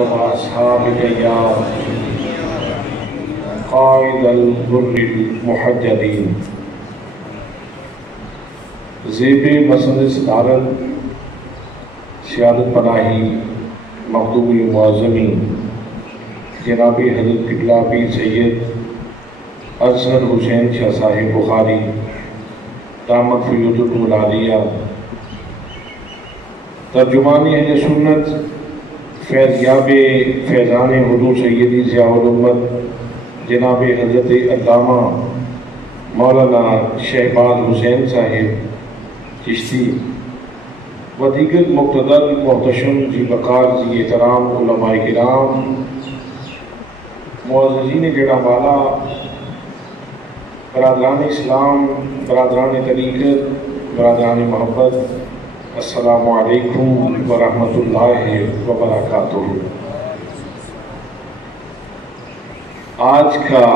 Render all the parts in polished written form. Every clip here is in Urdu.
وأصحابك يا قائد الغر المحجلين زیب مسند صدارت سیادت پناہی مخدوم معظمی جناب حضرت قبلہ پیر سید اصغر حسین شاہ صاحب بخاری دامت فیضکم العالیہ، ترجمان اہل سنت فیضیاب فیضان حضور سیدی ضیاء الامت جناب حضرت علامہ مولانا شہباز حسین صاحب چشتی و دیگر مقتدر محتشم ذی وقار ذی احترام علماء کرام، معززین جڑا والا، برادران اسلام، برادران طریقت، برادران محبت، السلام علیکم ورحمۃ اللہ وبرکاتہ۔ آج کا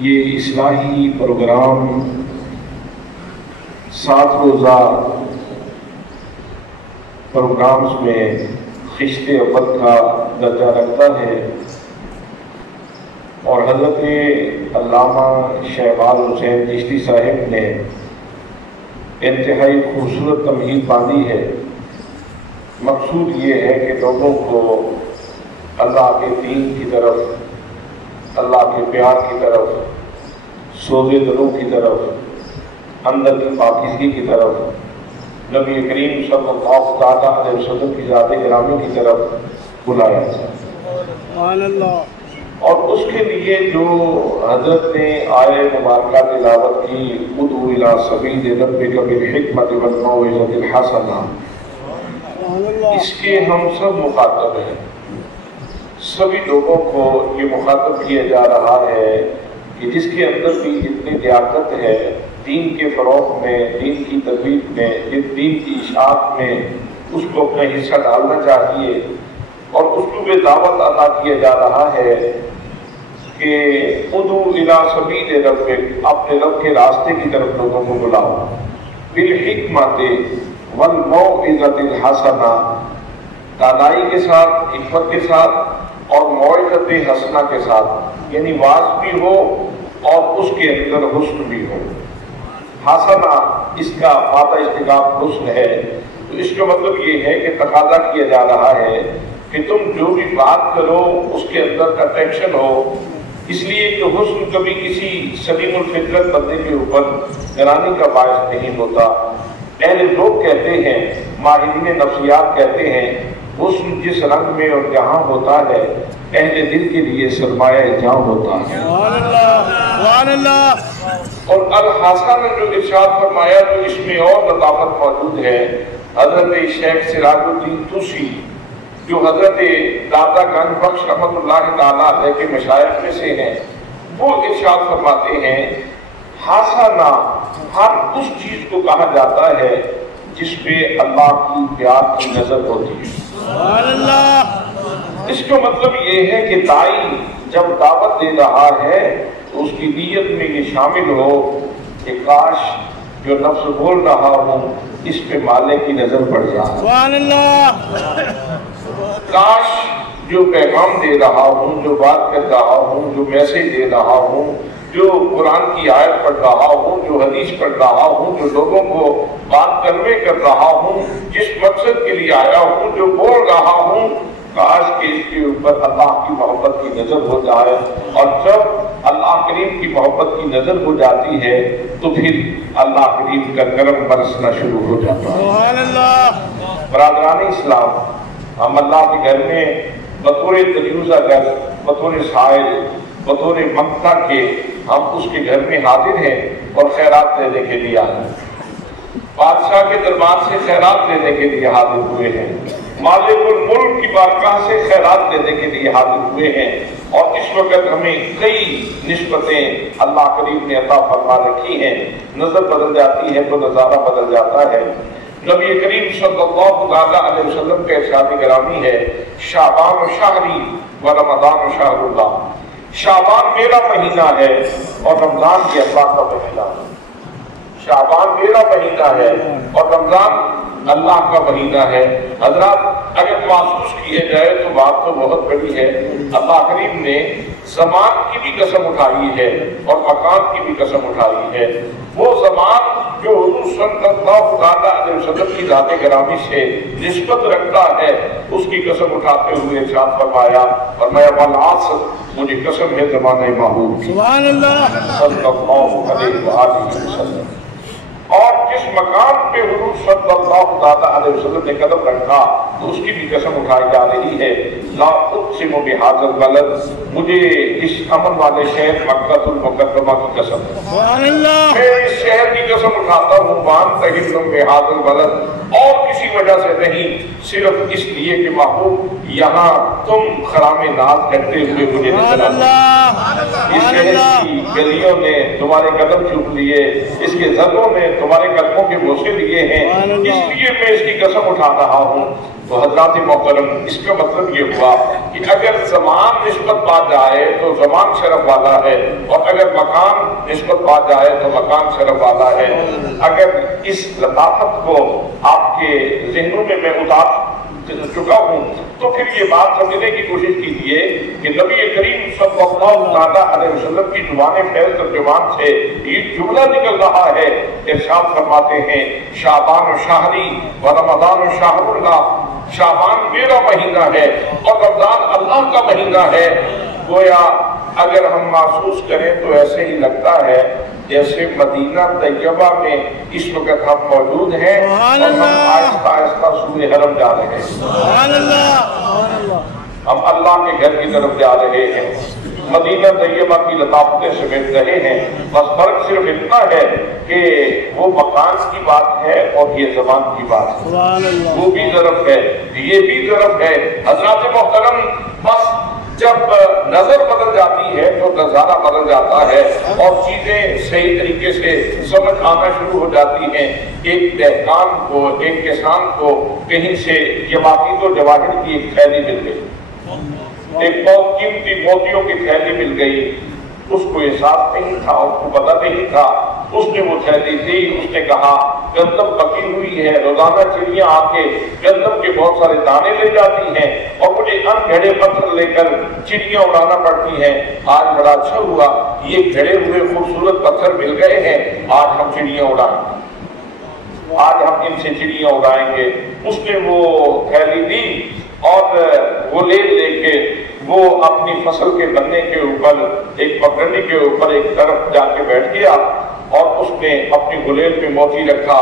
یہ اصلاحی پروگرام 7 روزہ پروگرامز میں خشت اول کا درجہ رکھتا ہے اور حضرت علامہ شہباز حسین چشتی صاحب نے انتہائی خوبصورت تمہید باندھی ہے۔ مقصود یہ ہے کہ لوگوں کو اللہ کے دین کی طرف، اللہ کے پیار کی طرف، سوز دلوں کی طرف، اندر کی پاکیزگی کی طرف، نبی کریم صلی اللہ علیہ وسلم کی ذات گرامی کی طرف بلایا جائے۔ سبحان اللہ۔ اور اس کے لیے جو حضرت نے آیہ مبارکہ تلاوت کی، ادعو الی سبیل ربک بالحکمۃ والموعظۃ الحسنہ، اس کے ہم سب مخاطب ہیں۔ سبھی لوگوں کو یہ مخاطب کیا جا رہا ہے کہ جس کے اندر بھی اتنی لیاقت ہے دین کے فروغ میں، دین کی ترویج میں، دین کی اشاعت میں، اس کو اپنا حصہ ڈالنا چاہیے۔ اور اسلوب دعوت ادا کیا جا رہا ہے کہ ادعو الی سبیل ربک، اپنے رب کے راستے کی طرف لوگوں کو بلاؤ، بالحکمۃ والموعظۃ الحسنہ، دانائی کے ساتھ، حکمت کے ساتھ اور موعظۃ حسنہ کے ساتھ، یعنی واعظ بھی ہو اور اس کے اندر حسن بھی ہو۔ حسنہ اس کا مادہ اشتقاق حسن ہے، تو اس کا مطلب یہ ہے کہ تقاضا کیا جا رہا ہے کہ تم جو بھی بات کرو اس کے اندر اٹریکشن ہو، اس لیے کہ حسن کبھی کسی سلیم الفطرت بندے کے اوپر گرانی کا باعث نہیں ہوتا۔ اہل ذوق کہتے ہیں، ماہرین نفسیات کہتے ہیں، حسن جس رنگ میں اور جہاں ہوتا ہے اہل دل کے لیے سرمایہ جہاں ہوتا ہے۔ سبحان اللہ، سبحان اللہ۔ اور الحسن نے جو ارشاد فرمایا تو اس میں اور لطافت موجود ہے۔ حضرت شیخ سراج الدین توسی جو حضرت داتا گنج بخش رحمۃ اللہ تعالیٰ علیہ کے مشائخ میں سے ہیں، وہ ارشاد فرماتے ہیں حسنہ ہر اس چیز کو کہا جاتا ہے جس پہ اللہ کی پیار کی نظر ہوتی ہے۔ سبحان اللہ۔ اس کا مطلب یہ ہے کہ دائی جب دعوت دے رہا ہے تو اس کی نیت میں یہ شامل ہو کہ کاش جو نفس بول رہا ہوں اس پہ مالک کی نظر پڑ جائے، سبحان اللہ۔ کاش جو پیغام دے رہا ہوں، جو بات کر رہا ہوں، جو میسیج دے رہا ہوں، جو قرآن کی آیت پڑھ رہا ہوں، جو حدیث پڑھ رہا ہوں، جو لوگوں کو بات کنوے کر رہا ہوں، جس مقصد کے لیے آیا ہوں، جو بول رہا ہوں، کاش کہ اس کے اوپر اللہ کی محبت کی نظر ہو جائے۔ اور جب اللہ کریم کی محبت کی نظر ہو جاتی ہے تو پھر اللہ کریم کا کرم برسنا شروع ہو جاتا ہے۔ سبحان اللہ۔ برادران اسلام، ہم اللہ کے گھر میں بطور تجوزہ گر، بطور سائل، بطور مقتا کے ہم اس کے گھر میں حاضر ہیں اور خیرات لینے کے لیے آئے ہیں۔ بادشاہ کے دربار سے خیرات لینے کے لیے حاضر ہوئے ہیں، مالک الملک کی بارگاہ سے خیرات لینے کے لیے حاضر ہوئے ہیں۔ اور اس وقت ہمیں کئی نسبتیں اللہ کریم نے عطا فرما رکھی ہیں، نظر بدل جاتی ہے تو نظارہ بدل جاتا ہے۔ نبی کریم صلی اللہ علیہ وسلم کا ارشاد گرامی ہے، شعبان شہری و رمضان شہر اللہ، شعبان میرا مہینہ ہے اور رمضان بھی اللہ کا مہینہ ہے۔ شعبان میرا مہینہ ہے اور رمضان اللہ کا مہینہ ہے۔ حضرات اگر محسوس کیے جائے تو بات تو بہت بڑی ہے۔ اللہ کریم نے زمان کی بھی قسم اٹھائی ہے اور مکان کی بھی قسم اٹھائی ہے۔ وہ زمان جو حضور صلی اللہ علیہ وسلم کی ذات گرامی سے نسبت رکھتا ہے، اس کی قسم اٹھاتے ہوئے ارشاد فرمایا والعصر، مجھے قسم ہے زمانہ محمود سبحان اللہ صلی اللہ علیہ وآلہ وسلم۔ اور جس مقام پہ حضور صلی اللہ علیہ وسلم نے قدم رکھا تو اس کی بھی قسم اٹھائی جا رہی ہے۔ لا اقسم بہذا البلد، مجھے اس امن والے شہر مکہ المکرمہ کی قسم ہے، سبحان اللہ میں اس شہر کی قسم اٹھاتا ہوں وان تحلم بہذا البلد، اور کسی وجہ سے نہیں، صرف اس لیے کہ محبوب یہاں تم خرام ناز کرتے ہوئے مجھے سبحان نظر اللہ اس سبحان شہر اللہ کی گلیوں نے تمہارے قدم چوم لیے، اس کے زدوں نے تمہارے قدموں کے بوسے لیے ہیں، اس لیے میں اس کی قسم اٹھا رہا ہوں۔ تو حضرات محترم، اس کا مطلب یہ ہوا کہ اگر زمان نسبت پا جائے تو زمان شرف والا ہے، اور اگر مکان نسبت پا جائے تو مکان شرف والا ہے۔ اگر اس لطافت کو آپ کے ذہنوں میں اتار چکا ہوں تو پھر یہ بات سمجھنے کی کوشش کیجیے کہ نبی کریم صلی اللہ علیہ وسلم کی زبان فیض ترجمان سے یہ جملہ نکل رہا ہے۔ ارشاد فرماتے ہیں شعبان شہری و رمضان شہر اللہ، شعبان میرا مہینہ ہے اور رمضان اللہ کا مہینہ ہے۔ گویا اگر ہم محسوس کریں تو ایسے ہی لگتا ہے جیسے مدینہ طیبہ میں اس وقت ہم موجود ہیں اور ہم آہستہ آہستہ سوئے حرم جا رہے ہیں، سبحان اللہ ہم اللہ کے گھر کی طرف جا رہے ہیں، مدینہ طیبہ کی لطافتیں سمیٹ رہے ہیں۔ بس فرق صرف اتنا ہے کہ وہ مکان کی بات ہے اور یہ زبان کی بات ہے، سبحان اللہ وہ بھی ظرف ہے یہ بھی ظرف ہے۔ حضرات محترم، بس جب نظر بدل جاتی ہے تو نظارہ بدل جاتا ہے اور چیزیں صحیح طریقے سے سمجھ آنا شروع ہو جاتی ہیں۔ ایک دہقان کو، ایک کسان کو کہیں سے جواہر و جواہر کی ایک تھیلی مل گئی، ایک بہت قیمتی موتیوں کی تھیلی مل گئی، اس کو احساس نہیں تھا، اس کو پتہ نہیں تھا، اس نے وہ تھیلی دی، اس نے کہا گندم پکی ہوئی ہے، روزانہ چڑیاں آ کے گندم کے بہت سارے دانے لے جاتی ہیں اور مجھے ان گھڑے پتھر لے کر چڑیاں اڑانا پڑتی ہیں۔ آج بڑا اچھا ہوا، یہ گھڑے ہوئے خوبصورت پتھر مل گئے ہیں، آج ہم چڑیاں اڑائیں گے، آج ہم ان سے چڑیاں اڑائیں گے۔ اس نے وہ تھیلی دی اور وہ لے کے وہ اپنی فصل کے بننے کے اوپر، ایک پگڈنڈی کے اوپر ایک طرف جا کے بیٹھ گیا اور اس نے اپنی غلیل پہ موتی رکھا،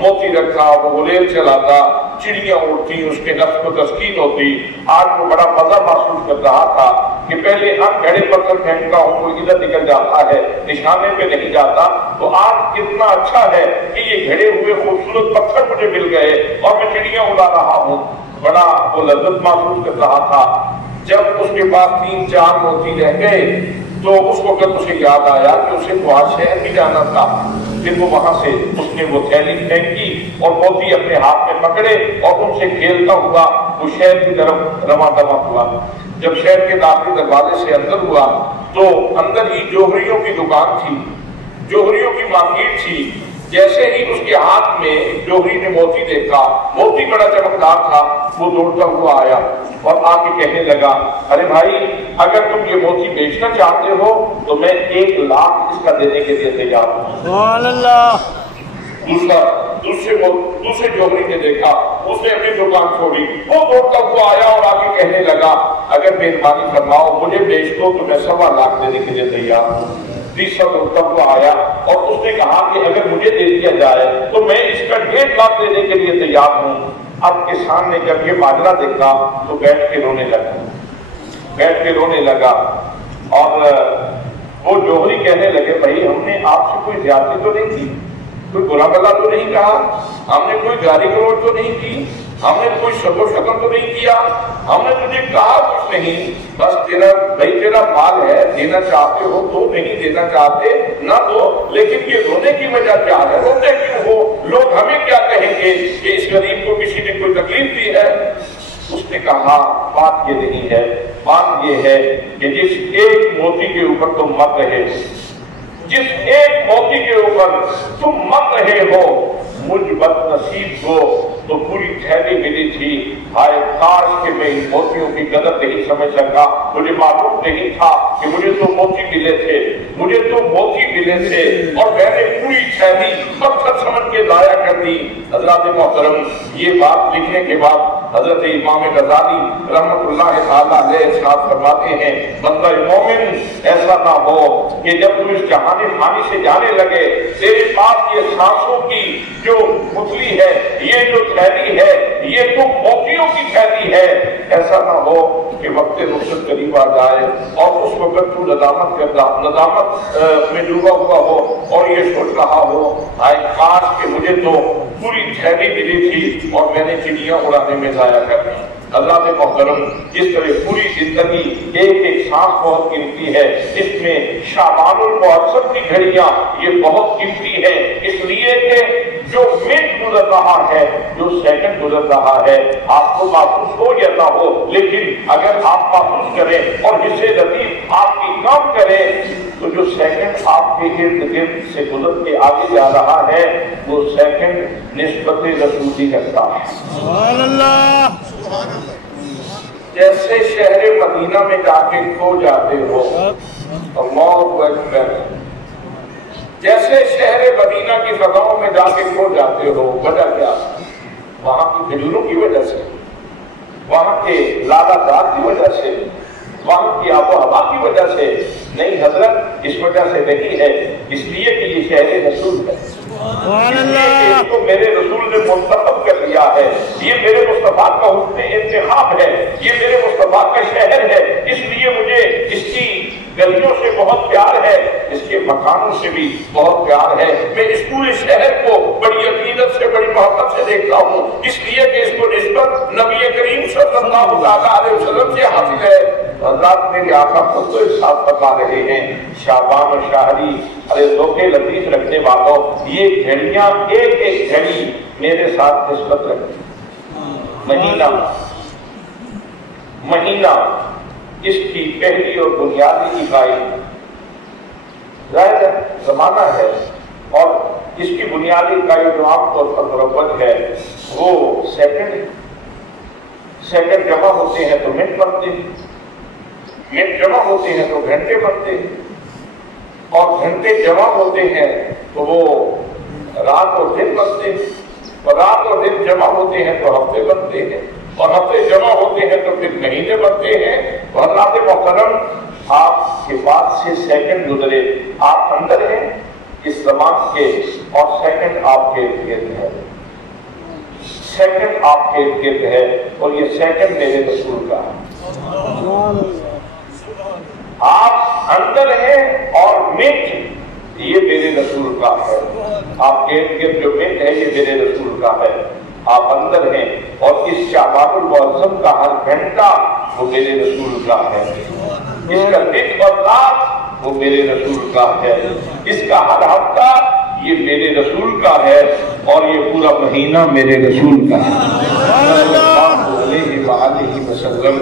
وہ غلیل چلاتا، چڑیاں اڑتی، اس کے نفس کو تسکین ہوتی۔ آج وہ بڑا مزہ محسوس کر رہا تھا کہ پہلے ان گھڑے پتھر پھینکتا ہوں، کوئی ادھر نکل جاتا ہے، نشانے پہ نہیں جاتا، تو آج کتنا اچھا ہے کہ یہ گھڑے ہوئے خوبصورت پتھر مجھے مل گئے اور میں چڑیاں اڑا رہا ہوں۔ بڑا وہ لذت محسوس کر رہا تھا۔ جب اس کے پاس 3-4 موتی رہ گئے تو اس وقت اسے یاد آیا کہ اسے تو آج شہر بھی جانا تھا۔ پھر وہ وہاں سے اس نے وہ تھیلی پھینکی اور موتی اپنے ہاتھ میں پکڑے اور ان سے کھیلتا ہوا وہ شہر کی طرف رواں دواں ہوا۔ جب شہر کے داخلی دروازے سے اندر ہوا تو اندر ہی جوہریوں کی دکان تھی، جوہریوں کی مارکیٹ تھی۔ جیسے ہی اس کے ہاتھ میں جوہری نے موتی دیکھا، موتی بڑا چمکدار تھا، وہ دوڑتا ہوا آیا اور آ کے کہنے لگا ارے بھائی، اگر تم یہ موتی بیچنا چاہتے ہو تو میں 1 لاکھ اس کا دینے کے لیے تیار ہوں۔ سبحان اللہ دوسرے جوہری نے دیکھا، اس نے اپنی دکان چھوڑی، وہ دوڑتا ہوا آیا اور آ کے کہنے لگا اگر مہربانی فرماؤ مجھے بیچ دو تو میں 1.25 لاکھ دینے کے لیے تیار ہوں۔ تیسرا دوڑتا ہوا آیا اور اس نے کہا کہ اگر مجھے دے دیا جائے تو میں اس کا 1.5 لاکھ دینے کے لیے تیار ہوں۔ اب کسان نے جب یہ ماجرا دیکھا تو بیٹھ کے رونے لگا اور وہ جوہری کہنے لگے بھائی ہم نے آپ سے کوئی زیادتی تو نہیں کی، کوئی برا بلا تو نہیں کہا، ہم نے کوئی گالی گلوچ تو نہیں کی، ہم نے کوئی شک و شکم تو نہیں کیا، ہم نے تجھے کہا کچھ نہیں، بس تیرا مال ہے، دینا چاہتے ہو تو، نہیں دینا چاہتے نہ دو، لیکن یہ رونے کی وجہ کیا ہے، روتے کیوں ہو، لوگ ہمیں کیا کہیں گے کہ اس غریب کو کسی نے کوئی تکلیف دی ہے۔ اس نے کہا بات یہ نہیں ہے، بات یہ ہے کہ جس ایک موتی کے اوپر تم مت رہے ہو، جس ایک موتی کے اوپر تم مت رہے ہو، مجھ بد نصیب کو تو پوری تھیلی ملی تھی. ہائے کاش کہ میں ان موتیوں کی قدر نہیں سمجھ سکا. مجھے معلوم نہیں تھا کہ مجھے تو موتی ملے تھے, مجھے تو موتی ملے تھے, اور میں نے پوری تھیلی پتھر سمجھ کے ضائع کر دی. حضرات محترم, یہ بات لکھنے کے بعد حضرت امام غزالی رحمۃ اللہ تعالیٰ علیہ ارشاد فرماتے ہیں, بندہ مومن ایسا نہ ہو کہ جب تم اس جہان فانی سے جانے لگے تیرے پاس یہ سانسوں کی جو پتلی ہے, یہ جو تھیلی ہے, یہ تو موتیوں کی تھیلی ہے. ایسا نہ ہو کہ وقت رخصت قریب آ جائے اور اس وقت تو ندامت میں ڈوبا ہوا ہو اور یہ سوچ رہا ہو آئے کاش کہ مجھے تو پوری تھیلی ملی تھی اور میں نے چڑیاں اڑانے میں ضائع کر دی. اللہ نے محترم, جس طرح پوری زندگی ایک ایک سانس بہت قیمتی ہے, اس میں شعبان المعظم کی گھڑیاں یہ بہت قیمتی ہے, اس لیے کہ جو منٹ گزر رہا ہے, جو سیکنڈ گزر رہا ہے, آپ کو محسوس ہو یا نہ ہو, لیکن اگر آپ محسوس کریں اور حصے لطیف آپ کی کام کریں تو جو سیکنڈ آپ کے ارد گرد سے گزر کے آگے جا رہا ہے وہ سیکنڈ نسبت رسولی کرتا ہے. سبحان اللہ. جیسے شہر مدینہ میں جا کے کھو جاتے ہو, اللہ اکبر, جیسے شہر مدینہ کی فضاؤں میں جا کے کھو جاتے ہو, وجہ کیا؟ وہاں کی کھجوروں کی وجہ سے, وہاں کے لالا دار کی وجہ سے, وہاں کی آب و ہوا کی وجہ سے نہیں حضرت, اس وجہ سے نہیں ہے, اس لیے کہ یہ شہر رسول ہے, اس کو میرے رسول نے منتخب کر لیا ہے, یہ میرے مصطفیٰ کا حسن انتخاب ہے, یہ میرے مصطفیٰ کا شہر ہے, اس لیے مجھے اس کی گلیوں سے بہت پیار ہے, اس کے مکانوں سے بھی بہت پیار ہے. میں اس پورے شہر کو بڑی عقیدت سے, بڑی محبت سے دیکھتا ہوں, اس لیے کہ اس کو نسبت نبی کریم صلی اللہ علیہ وسلم سے حاصل ہے. حضرات میرے آقا خود تو ارشاد فرما رہے ہیں, شعبان و شہری, ارے دھوکے لطیف رکھنے والوں, یہ گھڑیاں ایک ایک گھڑی میرے ساتھ نسبت رکھتی. مہینہ اس کی پہلی اور بنیادی اکائی ظاہر زمانہ ہے, اور اس کی بنیادی اکائی جو عام طور پر مربع ہے وہ سیکنڈ. سیکنڈ جمع ہوتے ہیں تو منٹ بنتے ہیں, منٹ جمع ہوتے ہیں تو گھنٹے بنتے ہیں, اور گھنٹے جمع ہوتے ہیں تو وہ رات اور دن بنتے ہیں, اور رات اور دن جمع ہوتے ہیں تو ہفتے بنتے ہیں, اور ہفتے جمع ہوتے ہیں تو پھر مہینے بنتے ہیں. اور اللہ محترم, آپ کے پاس سے سیکنڈ گزرے, آپ اندر ہیں اس زمان کے, اور سیکنڈ آپ کے ارد گرد ہے, سیکنڈ آپ کے ارد گرد ہے, اور یہ سیکنڈ میرے رسول کا ہے. آپ اندر ہیں اور منٹ یہ میرے رسول کا ہے, آپ کے ارد گرد جو منٹ ہے یہ میرے رسول کا ہے. آپ اندر ہیں اور اس شعبان المعظم کا ہر گھنٹہ وہ میرے رسول کا ہے, اس کا دن اور رات وہ میرے رسول کا ہے, اس کا ہر ہفتہ یہ میرے رسول کا ہے, اور یہ پورا مہینہ میرے رسول کا ہے صلی اللہ علیہ وآلہ وسلم.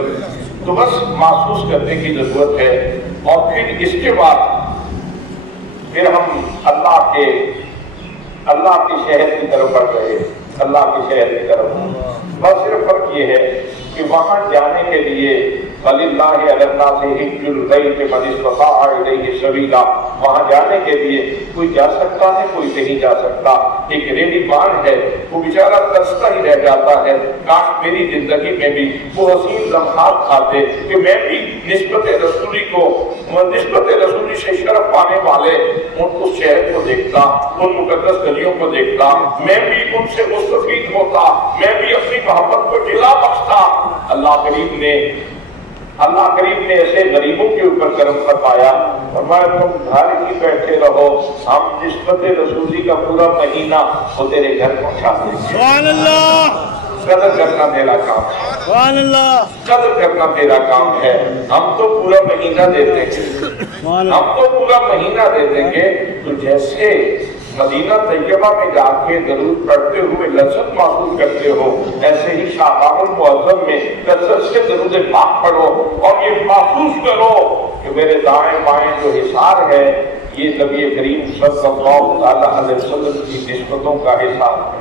تو بس محسوس کرنے کی ضرورت ہے. اور پھر اس کے بعد پھر ہم اللہ کے شہر کی طرف بڑھ رہے, اللہ کے شہر کی طرف. بس صرف فرق یہ ہے کہ وہاں جانے کے لیے وَلِلَّهِ عَلَى النَّاسِ حِجُّ الْبَيْتِ مَنِ اسْتَطَاعَ إِلَيْهِ سَبِيلًا, وہاں جانے کے لیے کوئی جا سکتا ہے, کوئی نہیں جا سکتا. ایک ریلی بان ہے, وہ بیچارہ ترستا ہی رہ جاتا ہے, کاش میری زندگی میں بھی وہ حسین لمحات آتے کہ میں بھی نسبت رسولی کو, نسبت رسولی سے شرف پانے والے اس شہر کو دیکھتا, ان مقدس گلیوں کو دیکھتا, میں بھی ان سے مستفید ہوتا, میں بھی اپنی محبت کو جلا بخشتا. اللہ کریم نے ایسے غریبوں کے اوپر کرم فرمایا, فرمایا تم گھر ہی بیٹھے رہو, ہم نسبت رسولی کا پورا مہینہ وہ تیرے گھر پہنچا دیں گے. سبحان اللہ. قدر کرنا تیرا کام ہے, سبحان اللہ. قدر کرنا تیرا کام ہے. ہم تو پورا مہینہ دے دیں گے, ہم تو پورا مہینہ دے دیں گے. تو جیسے مدینہ طیبہ میں جا کے درود پڑھتے ہوئے لذت محسوس کرتے ہو, ایسے ہی شعبان المعظم میں لذت سے درود پاک پڑھو, اور یہ محسوس کرو کہ میرے دائیں بائیں جو حصار ہے یہ نبی کریم صلی اللہ علیہ وسلم کی نسبتوں کا حصار ہے.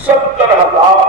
70,000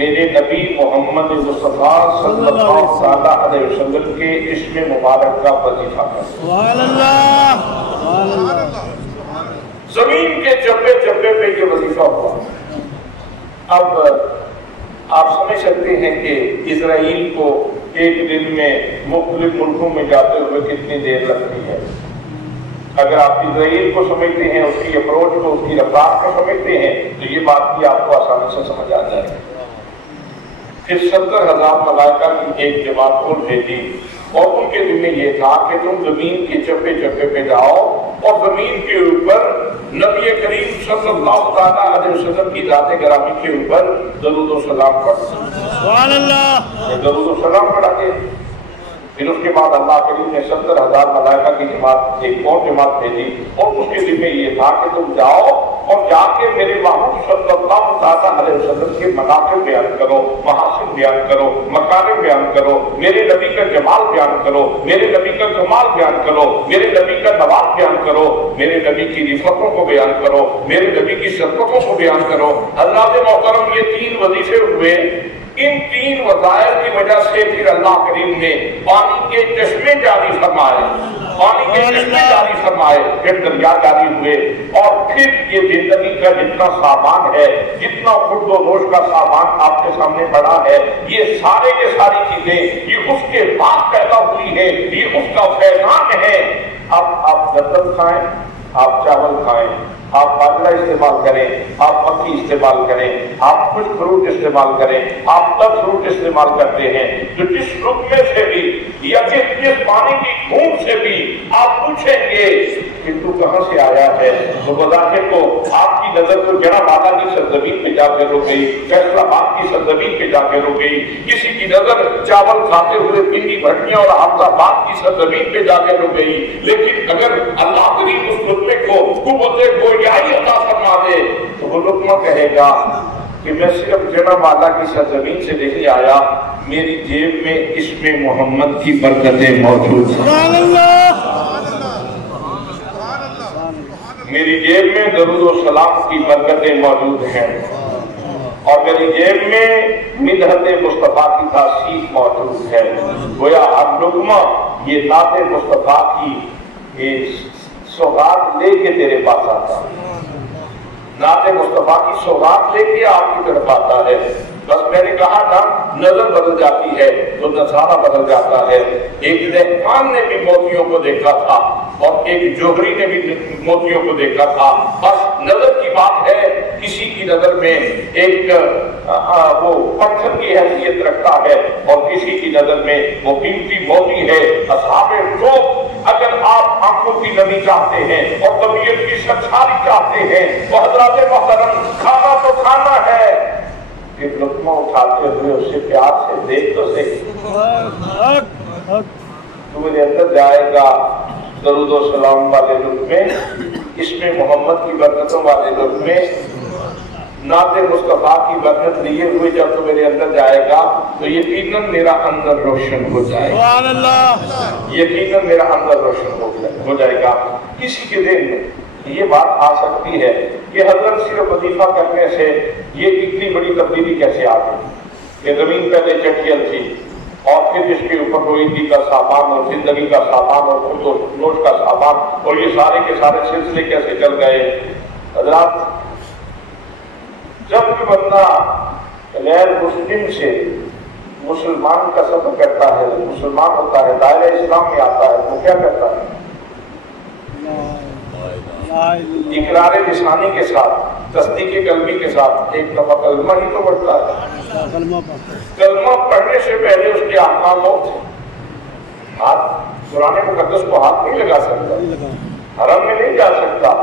میرے نبی محمد مصطفیٰ صلی اللہ علیہ وسلم کے اسم مبارک کا وظیفہ کریں۔ سبحان اللہ، سبحان اللہ۔ زمین کے جبے جبے پہ یہ وظیفہ ہوا۔ اب آپ سمجھ سکتے ہیں کہ اسرائیل کو ایک دن میں مختلف ملکوں میں جاتے ہوئے کتنی دیر لگتی ہے۔ اگر آپ اسرائیل کو سمجھتے ہیں، اس کی اپروچ کو، اس کی رفتار کو سمجھتے ہیں، تو یہ بات بھی آپ کو آسانی سے سمجھ آ جائے گی۔ پھر 70,000 ملائکہ کی ایک جماعت کو بھیجی، اور ان کے دل میں یہ تھا کہ تم زمین کے چپے چپے پہ جاؤ اور زمین کے اوپر نبی کریم صلی اللہ علیہ وسلم کی ذات گرامی کے اوپر درود و سلام پڑھو۔ سبحان اللہ۔ درود و سلام پڑھا کے پھر اس کے بعد اللہ کریم نے 70,000 ملائکہ کی جماعت، ایک اور جماعت بھیجی، اور اس کے دل میں یہ تھا کہ تم جاؤ اور جا کے میرے محبوب صلی اللہ علیہ وسلم کے مناقب بیان کرو، محاسن بیان کرو، مکارم بیان کرو، میرے نبی کا جمال بیان کرو، میرے نبی کا کمال بیان کرو، میرے نبی کا نواب بیان کرو، میرے نبی کی رفعتوں کو بیان کرو، میرے نبی کی شرفتوں کو بیان کرو۔ حضرات محترم، یہ 3 وظیفے ہوئے۔ ان 3 وظائف کی وجہ سے پھر اللہ کریم نے پانی کے چشمے جاری فرمائے، پانی کے چشمے جاری فرمائے، پھر دریا جاری ہوئے، اور پھر یہ زندگی کا جتنا سامان ہے، جتنا خرد و نوش کا سامان آپ کے سامنے پڑا ہے، یہ سارے کے ساری چیزیں یہ اس کے بعد پیدا ہوئی ہے، یہ اس کا فیضان ہے۔ اب آپ زردل کھائیں، آپ چاول کھائیں، آپ باجرہ استعمال کریں، آپ مکھی استعمال کریں، آپ خشک فروٹ استعمال کریں، آپ تر فروٹ استعمال کرتے ہیں، جو جس رقمے سے بھی یا جس پانی کی بوند سے بھی آپ پوچھیں گے کہ تو کہاں سے آیا ہے، تو بظاہر کو آپ کی نظر تو جڑا بالا کی سرزمین پہ جا کے رک گئی، فیصلہ آباد کی سرزمین پہ جا کے رک گئی، کسی کی نظر چاول کھاتے ہوئے پنڈی بھٹیاں اور حافظ آباد کی سرزمین پہ جا کے رک گئی، لیکن اگر اللہ کریم اس رقمے کو قوت گویائی عطا فرما دے تو وہ رقمہ کہے گا کہ میں صرف جڑا بالا کی سرزمین سے نہیں آیا، میری جیب میں اسم محمد کی برکتیں موجود ہیں، سبحان اللہ، میری جیب میں درود و سلام کی برکتیں موجود ہیں، اور میری جیب میں مدحت مصطفیٰ کی تاثیر موجود ہے۔ گویا ہر لقمہ یہ نعت مصطفیٰ کی سوغات لے کے تیرے پاس آتا ہے، نعت مصطفیٰ کی سوغات لے کے آپ کی طرف آتا ہے۔ بس میں نے کہا تھا نظر بدل جاتی ہے تو نظارہ بدل جاتا ہے۔ ایک دہقان نے بھی موتیوں کو دیکھا تھا اور ایک جوہری نے بھی موتیوں کو دیکھا تھا، بس نظر کی بات ہے۔ کسی کی نظر میں ایک وہ پتھر کی حیثیت رکھتا ہے اور کسی کی نظر میں وہ قیمتی موتی ہے۔ اصحاب روح، اگر آپ آنکھوں کی نمی چاہتے ہیں اور طبیعت کی سرساری چاہتے ہیں تو حضرات محترم کھانا تو کھانا ہے، ایک لقمہ اٹھاتے ہوئے اسے پیار سے دیکھ تو صحیح، تو میرے اندر جائے گا درود و سلام والے لقمے، اسم محمد کی برکتوں والے لقمے، نعت مصطفیٰ کی برکت لیے ہوئے جب تو میرے اندر جائے گا تو یقیناً میرا اندر روشن ہو جائے گا، سبحان اللہ، یقیناً میرا اندر روشن ہو جائے گا۔ کسی کے ذہن میں یہ بات آ سکتی ہے کہ حضرت صرف وظیفہ کرنے سے یہ اتنی بڑی تبدیلی کیسے آ گئی کہ زمین پہلے چٹیل تھی اور پھر اس کے اوپر روئندی کا سامان اور زندگی کا سامان اور خود و نوش کا سامان اور یہ سارے کے سارے سلسلے کیسے چل گئے۔ حضرات، جب بھی بندہ غیر مسلم سے مسلمان کا سفر کرتا ہے، مسلمان ہوتا ہے، دائرہ اسلام میں آتا ہے، وہ کیا کرتا ہے؟ اقرار لسانی کے ساتھ، تصدیق قلبی کے ساتھ ایک دفعہ کلمہ ہی تو پڑھتا ہے۔ کلمہ پڑھنے سے پہلے اس کے احکام اور تھے، ہاتھ قرآن مقدس کو ہاتھ نہیں لگا سکتا، حرم میں نہیں جا سکتا،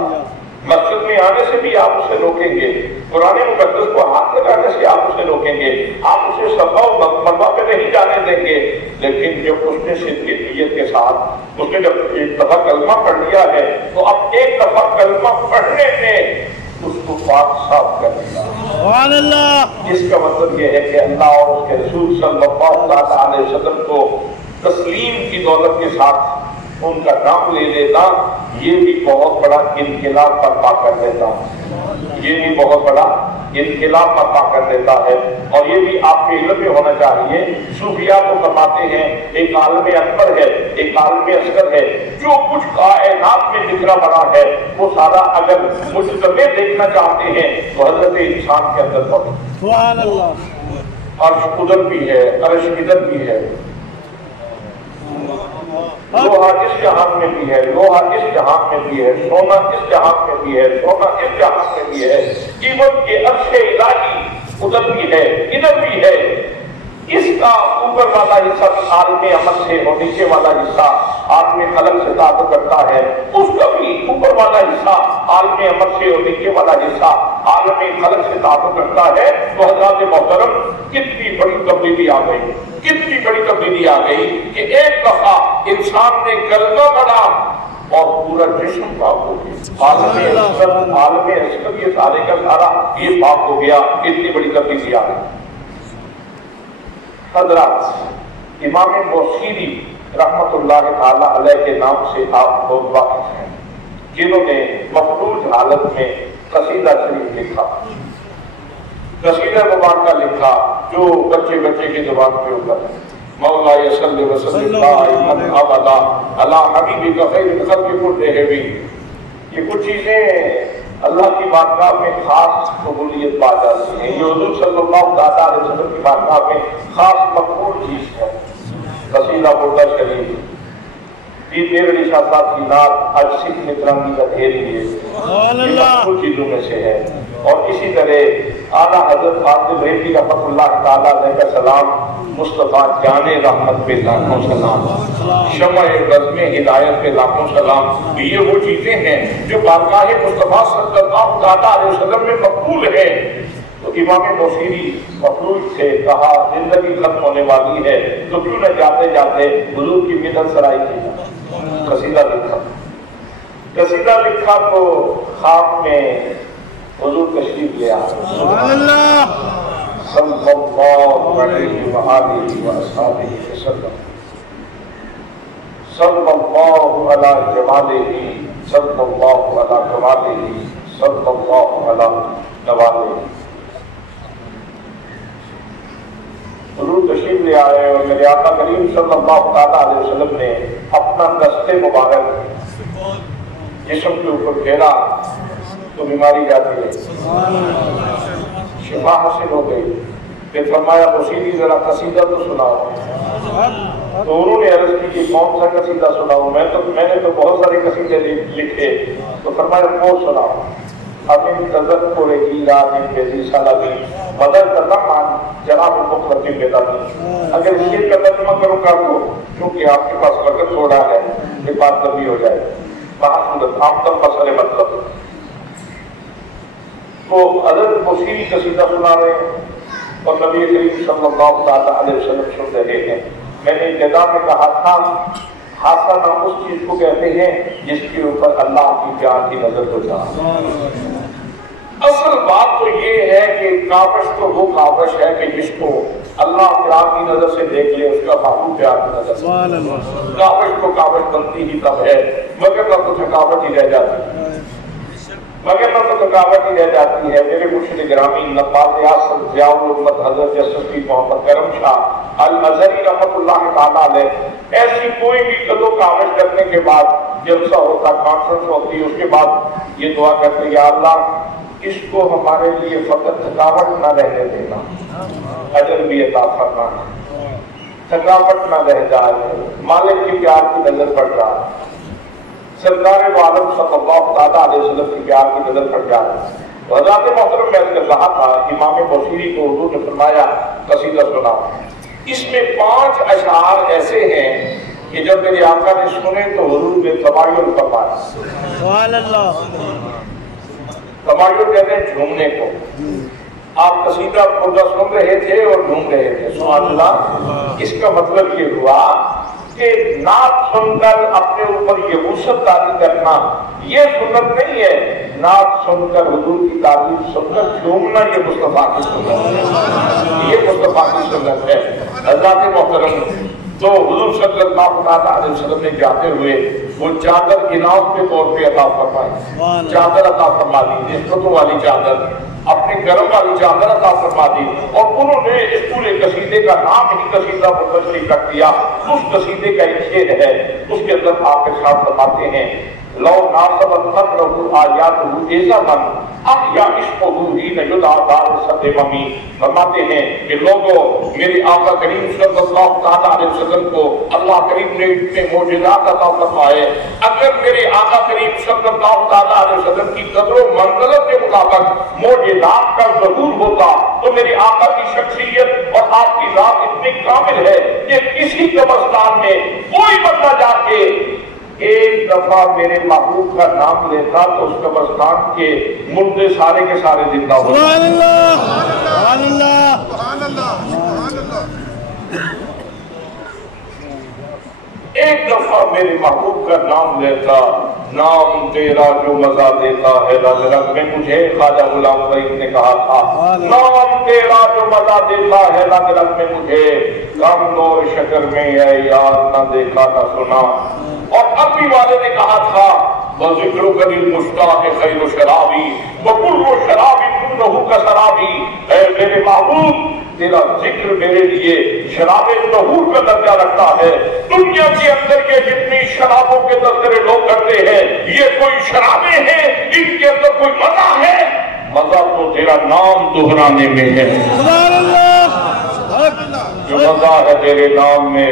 مسجد میں آنے سے بھی آپ اسے روکیں گے، قرآن مقدس کو ہاتھ لگانے سے آپ اسے روکیں گے، آپ اسے صفا و مروا پہ نہیں جانے دیں گے۔ لیکن جب اس نے صدق نیت کے ساتھ اس نے جب ایک دفعہ کلمہ پڑھ لیا ہے تو اب ایک دفعہ کلمہ پڑھنے میں اس کو پاک صاف کر دیا۔ سبحان اللہ۔ اس کا مطلب یہ ہے کہ اللہ اور اس کے رسول صلی اللہ علیہ وسلم کو تسلیم کی دولت کے ساتھ ان کا نام لے لیتا یہ بھی بہت بڑا انقلاب برپا کر دیتا، یہ بھی بہت بڑا انقلاب برپا کر دیتا ہے۔ اور یہ بھی آپ کے علم میں ہونا چاہیے، صوفیاء تو فرماتے ہیں ایک عالم اکبر ہے، ایک عالم اصغر ہے، جو کچھ کائنات میں بکھرا پڑا ہے وہ سارا اگر مجتمع دیکھنا چاہتے ہیں تو حضرت انسان کے اندر موجود۔ سبحان اللہ۔ عرش ادھر بھی ہے، عرش ادھر بھی ہے، لوہا اس جہان میں بھی ہے، لوہا اس جہان میں بھی ہے، سونا اس جہان میں بھی ہے، سونا اس جہان میں بھی ہے، ایون کہ عرش الہی ادھر بھی ہے، ادھر بھی ہے۔ اس کا اوپر والا حصہ عالم عمل سے اور نیچے والا حصہ عالم قلم سے تعلق کرتا ہے، اس کا بھی اوپر والا حصہ عالم عمل سے اور نیچے والا حصہ عالم قلم سے تعلق کرتا ہے۔ تو حضرات محترم کتنی بڑی تبدیلی آ گئی، کتنی بڑی تبدیلی آ گئی کہ ایک دفعہ انسان نے کلمہ پڑھا اور پورا جسم پاک ہو گیا، عالم اصغر یہ سارے کا سارا یہ پاک ہو گیا۔ کتنی بڑی تبدیلی آ گئی۔ حضرات امام بوصیری رحمت اللہ تعالی علیہ کے نام سے آپ لوگ واقف ہیں، جنہوں نے مفلوج حالت میں قصیدہ شریف لکھا، قصیدہ مبارکہ لکھا جو بچے بچے کی زبان پہ اوپر ہے، مولا صلی وسلم دائما ابدا علی حبیبک خیر الخلق کلہم۔ یہ کچھ چیزیں اللہ کی بارگاہ میں خاص قبولیت پا جاتی ہیں، یہ حضور صلی اللہ علیہ وسلم کی بارگاہ میں خاص مقبول چیز ہے۔ قصیدہ بردہ شریف پیر میر علی شاہ صاحب کی نعت آج سکھ نگرانی کا ڈھیر لیے یہ مقبول چیزوں میں سے ہے۔ اور اسی طرح اعلیٰ حضرت فاضل بریلوی رحمۃ اللہ تعالیٰ علیہ کا سلام، مصطفیٰ جان رحمت پہ لاکھوں سلام، شمع بزم ہدایت پہ لاکھوں سلام۔ یہ وہ چیزیں ہیں جو بارگاہ مصطفیٰ صلی اللہ علیہ وسلم میں مقبول ہے۔ تو امام بوصیری مفلوج سے کہا زندگی ختم ہونے والی ہے تو کیوں نہ جاتے جاتے حضور کی مدد سرائی کی، قصیدہ لکھا۔ قصیدہ لکھا تو خواب میں حضور تشریف لے آئے سبحان اللہ صلی اللہ علیہ وآلہ وآصحابہ وسلم، صلی اللہ علی جمالہ، صلی اللہ علی کمالہ، صلی اللہ علی نوالہ۔ حضور تشریف لے آئے اور میرے آقا کریم صلی اللہ تعالیٰ علیہ وسلم نے اپنا دست مبارک جسم کے اوپر پھیرا تو بیماری جاتی ہے، شفا حاصل ہو گئی۔ پھر فرمایا بوصیری ذرا قصیدہ تو سناؤ۔ تو انہوں نے عرض کی کہ کون سا قصیدہ سناؤں؟ میں نے تو بہت سارے قصیدے لکھے۔ تو فرمایا وہ سناؤ۔ ابن تذکر ایران بذی سلبی بدل تتمان جناب مخلص بدل۔ اگر شیر کا ترجمہ کروں گا تو کیونکہ آپ کے پاس وقت تھوڑا ہے یہ بات کبھی ہو جائے، بہت صورت عام طور مسئلے مطلب۔ تو حضرت بوصیری قصیدہ سنا رہے ہیں اور نبی کریم صلی اللہ تعالیٰ علیہ وسلم سن رہے ہیں۔ میں نے ابتدا میں کہا تھا حسنہ اس چیز کو کہتے ہیں جس کے اوپر اللہ کی پیار کی نظر ہو جائے۔ اصل بات تو یہ ہے کہ کاوش تو وہ کاوش ہے کہ جس کو اللہ پیار کی نظر سے دیکھ لے، اس کا محبوب پیار کی نظر سے۔ کاوش تو کاوش بنتی ہی تب ہے مگر نہ تو تھکاوٹ ہی رہ جاتی ہے، مگر نہ تو تھکاوٹ ہی رہ جاتی ہے۔ میرے مرشد گرامی نقاد ریاست ضیاء الامت حضرت جسٹس پیر محمد کرم شاہ الازہری رحمۃ اللہ تعالیٰ علیہ ایسی کوئی بھی قدو کاوش کرنے کے بعد جلسہ ہوتا، کانفرنس ہوتی، اس کے بعد یہ دعا کرتے یا اللہ اس کو ہمارے لیے فقط تھکاوٹ نہ رہنے دینا، اجر بھی عطا فرمانا، تھکاوٹ نہ رہ جائے، مالک کی پیار کی نظر پڑ جائے، سرکار عالم صلی اللہ تعالیٰ علیہ وسلم کی پیار کی نظر پڑ جائے۔ حضرات محترم میں کر رہا تھا امام بوصیری کو حضور نے فرمایا قصیدہ سنا۔ اس میں 5 اشعار ایسے ہیں کہ جب میرے آقا نے سنے تو حضور نے تمایل فرمایا۔ سبحان اللہ۔ تمایل کہتے ہیں جھومنے کو۔ آپ قصیدہ پردہ سن رہے تھے اور جھوم رہے تھے، سبحان اللہ۔ اس کا مطلب یہ ہوا کہ نعت سن کر اپنے اوپر یہ وسعت طاری کرنا یہ سنت نہیں ہے، نعت سن کر حضور کی تعریف سن کر جھومنا یہ مصطفیٰ کی سنت ہے، یہ مصطفیٰ کی سنت ہے۔ حضرات محترم تو حضور صلی اللہ علیہ وسلم نے جاتے ہوئے وہ چادر انعام کے طور پہ عطا فرمائی، چادر عطا فرما دی، نسبتوں والی چادر، اپنے گرم والی چادر عطا فرما دی، اور انہوں نے اس پورے قصیدے کا نام ہی قصیدہ مفصل رکھ دیا۔ اس قصیدے کا ایک شعر ہے، اس کے اندر آپ کے ساتھ فرماتے ہیں لو ناسبت قدرہ آیاتہ ایزا من احیا عشقہ حین یدعا دار ستممی۔ فرماتے ہیں کہ لوگوں میرے آقا کریم صلی اللہ علیہ وسلم کو اللہ کریم نے اتنے معجزات عطا فرمائے، اگر میرے آقا کریم صلی اللہ علیہ وسلم کی قدر و منزلت کے مطابق معجزات کا ظہور ہوتا تو میرے آقا کی شخصیت اور آپ کی ذات اتنی کامل ہے کہ کسی قبرستان میں کوئی بندہ جا کے ایک دفعہ میرے محبوب کا نام لیتا تو اس قبرستان کے مردے سارے کے سارے زندہ ہو جاتے۔ سبحان اللہ، سبحان اللہ، سبحان اللہ، سبحان اللہ۔ ایک دفعہ میرے محبوب کا نام لیتا، نام تیرا جو مزہ دیتا ہے رگ رگ میں، مجھے خواجہ غلام فرید نے کہا تھا نام تیرا جو مزہ دیتا ہے رگ رگ میں مجھے، کم دور شکر میں ہے یار نہ دیکھا نہ سنا۔ اور اپنی والے نے کہا تھا وَذِكْرُكَ لِلْمُشْتَاقِ خَيْرُ شَرَابِي وَكُلُّ شَرَابٍ دُونَهُ كَشَرَابِي۔ اے میرے محبوب تیرا ذکر میرے لیے شراب طہور کا درجہ رکھتا ہے، دنیا کے اندر کے جتنی شرابوں کے تذکرے لوگ کرتے ہیں یہ کوئی شرابیں ہیں، ان کے اندر کوئی مزہ ہے، مزہ تو تیرا نام دہرانے میں ہے۔ سبحان اللہ، جو مزہ ہے تیرے نام میں،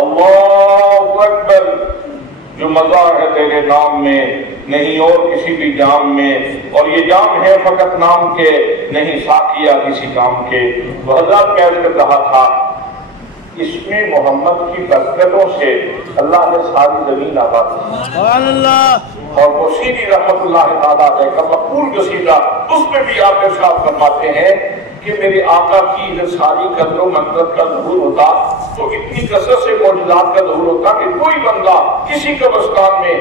اللہ اکبر، جو مزہ ہے تیرے نام میں نہیں اور کسی بھی جام میں، اور یہ جام ہے فقط نام کے نہیں ساقیہ کسی کام کے۔ وہ حضرت کہہ کر رہا تھا اس میں محمد کی برکتوں سے اللہ نے ساری زمین آباد کی۔ سبحان اللہ۔ اور وہ سیدھی رحمت اللہ تعالیٰ کا مقبول قصیدہ، اس میں بھی آپ ارشاد فرماتے ہیں کہ میرے آقا کی ساری قدر و منزلت کا ظہور ہوتا تو اتنی کثرت سے معجزات کا ظہور ہوتا کہ کوئی بندہ کسی قبرستان میں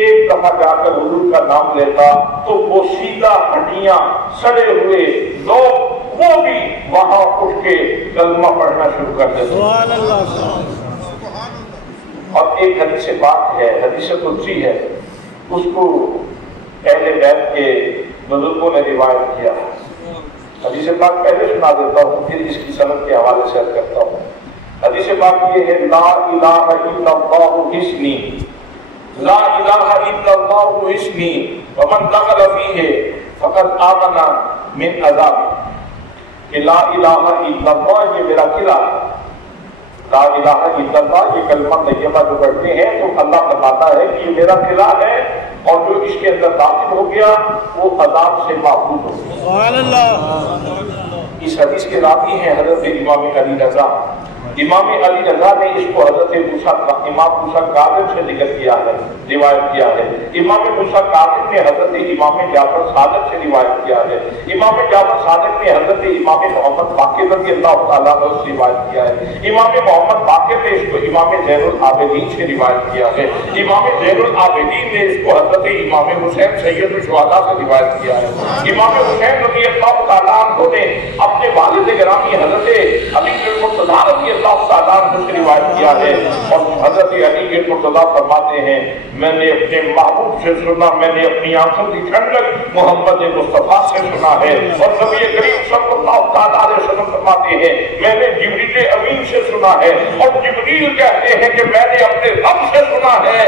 ایک دفعہ جا کر حضور کا نام لیتا تو وہ سیدھا ہڈیاں سڑے ہوئے لوگ وہ بھی وہاں اٹھ کے کلمہ پڑھنا شروع کر دیتے۔ سبحان اللہ۔ اور ایک حدیث پاک ہے، حدیث قدسی ہے، اس کو اہل بیت کے بزرگوں نے روایت کیا۔ حدیث پاک پہلے سنا دیتا ہوں پھر اس کی سند کے حوالے سے عرض کرتا ہوں۔ حدیث پاک یہ ہے لا الہ الا اللہ حسنی، لا الہ الا اللہ حسنی ومن دخل فیہ فقد آمن من عذاب۔ کہ لا الہ الا اللہ یہ میرا قلعہ، لا الہ الا اللہ یہ کلمہ طیبہ جو پڑھتے ہیں تو اللہ بتاتا ہے کہ یہ میرا قلعہ ہے اور جو اس کے اندر داخل ہو گیا وہ عذاب سے محفوظ ہو گیا۔ سبحان اللہ۔ اس حدیث کے راوی ہیں حضرت امام علی رضا۔ امام علی رضا نے اس کو حضرت امام موسیٰ کاظم سے ذکر کیا ہے، روایت کیا ہے۔ امام موسیٰ کاظم نے حضرت امام جعفر صادق سے روایت کیا ہے۔ امام جعفر صادق نے حضرت امام محمد باقر رضی اللہ تعالیٰ عنہ سے روایت کیا ہے۔ امام محمد باقر نے اس کو امام زین العابدین سے روایت کیا ہے۔ امام زین العابدین نے اس کو حضرت امام حسین سید الشہداء سے روایت کیا ہے۔ امام حسین رضی اللہ تعالیٰ عنہ نے اپنے والد گرامی حضرت علی المرتضیٰ رضی اللہ تعالیٰ عنہ سے روایت کیا ہے، اور حضرت علی المرتضیٰ فرماتے ہیں میں نے اپنے محبوب سے سنا، میں نے اپنی آنکھوں کی ٹھنڈک محمد مصطفیٰ سے سنا ہے، اور نبی کریم صلی اللہ علیہ وسلم فرماتے ہیں میں نے جبریل امین سے سنا ہے، اور جبریل کہتے ہیں کہ میں نے اپنے رب سے سنا ہے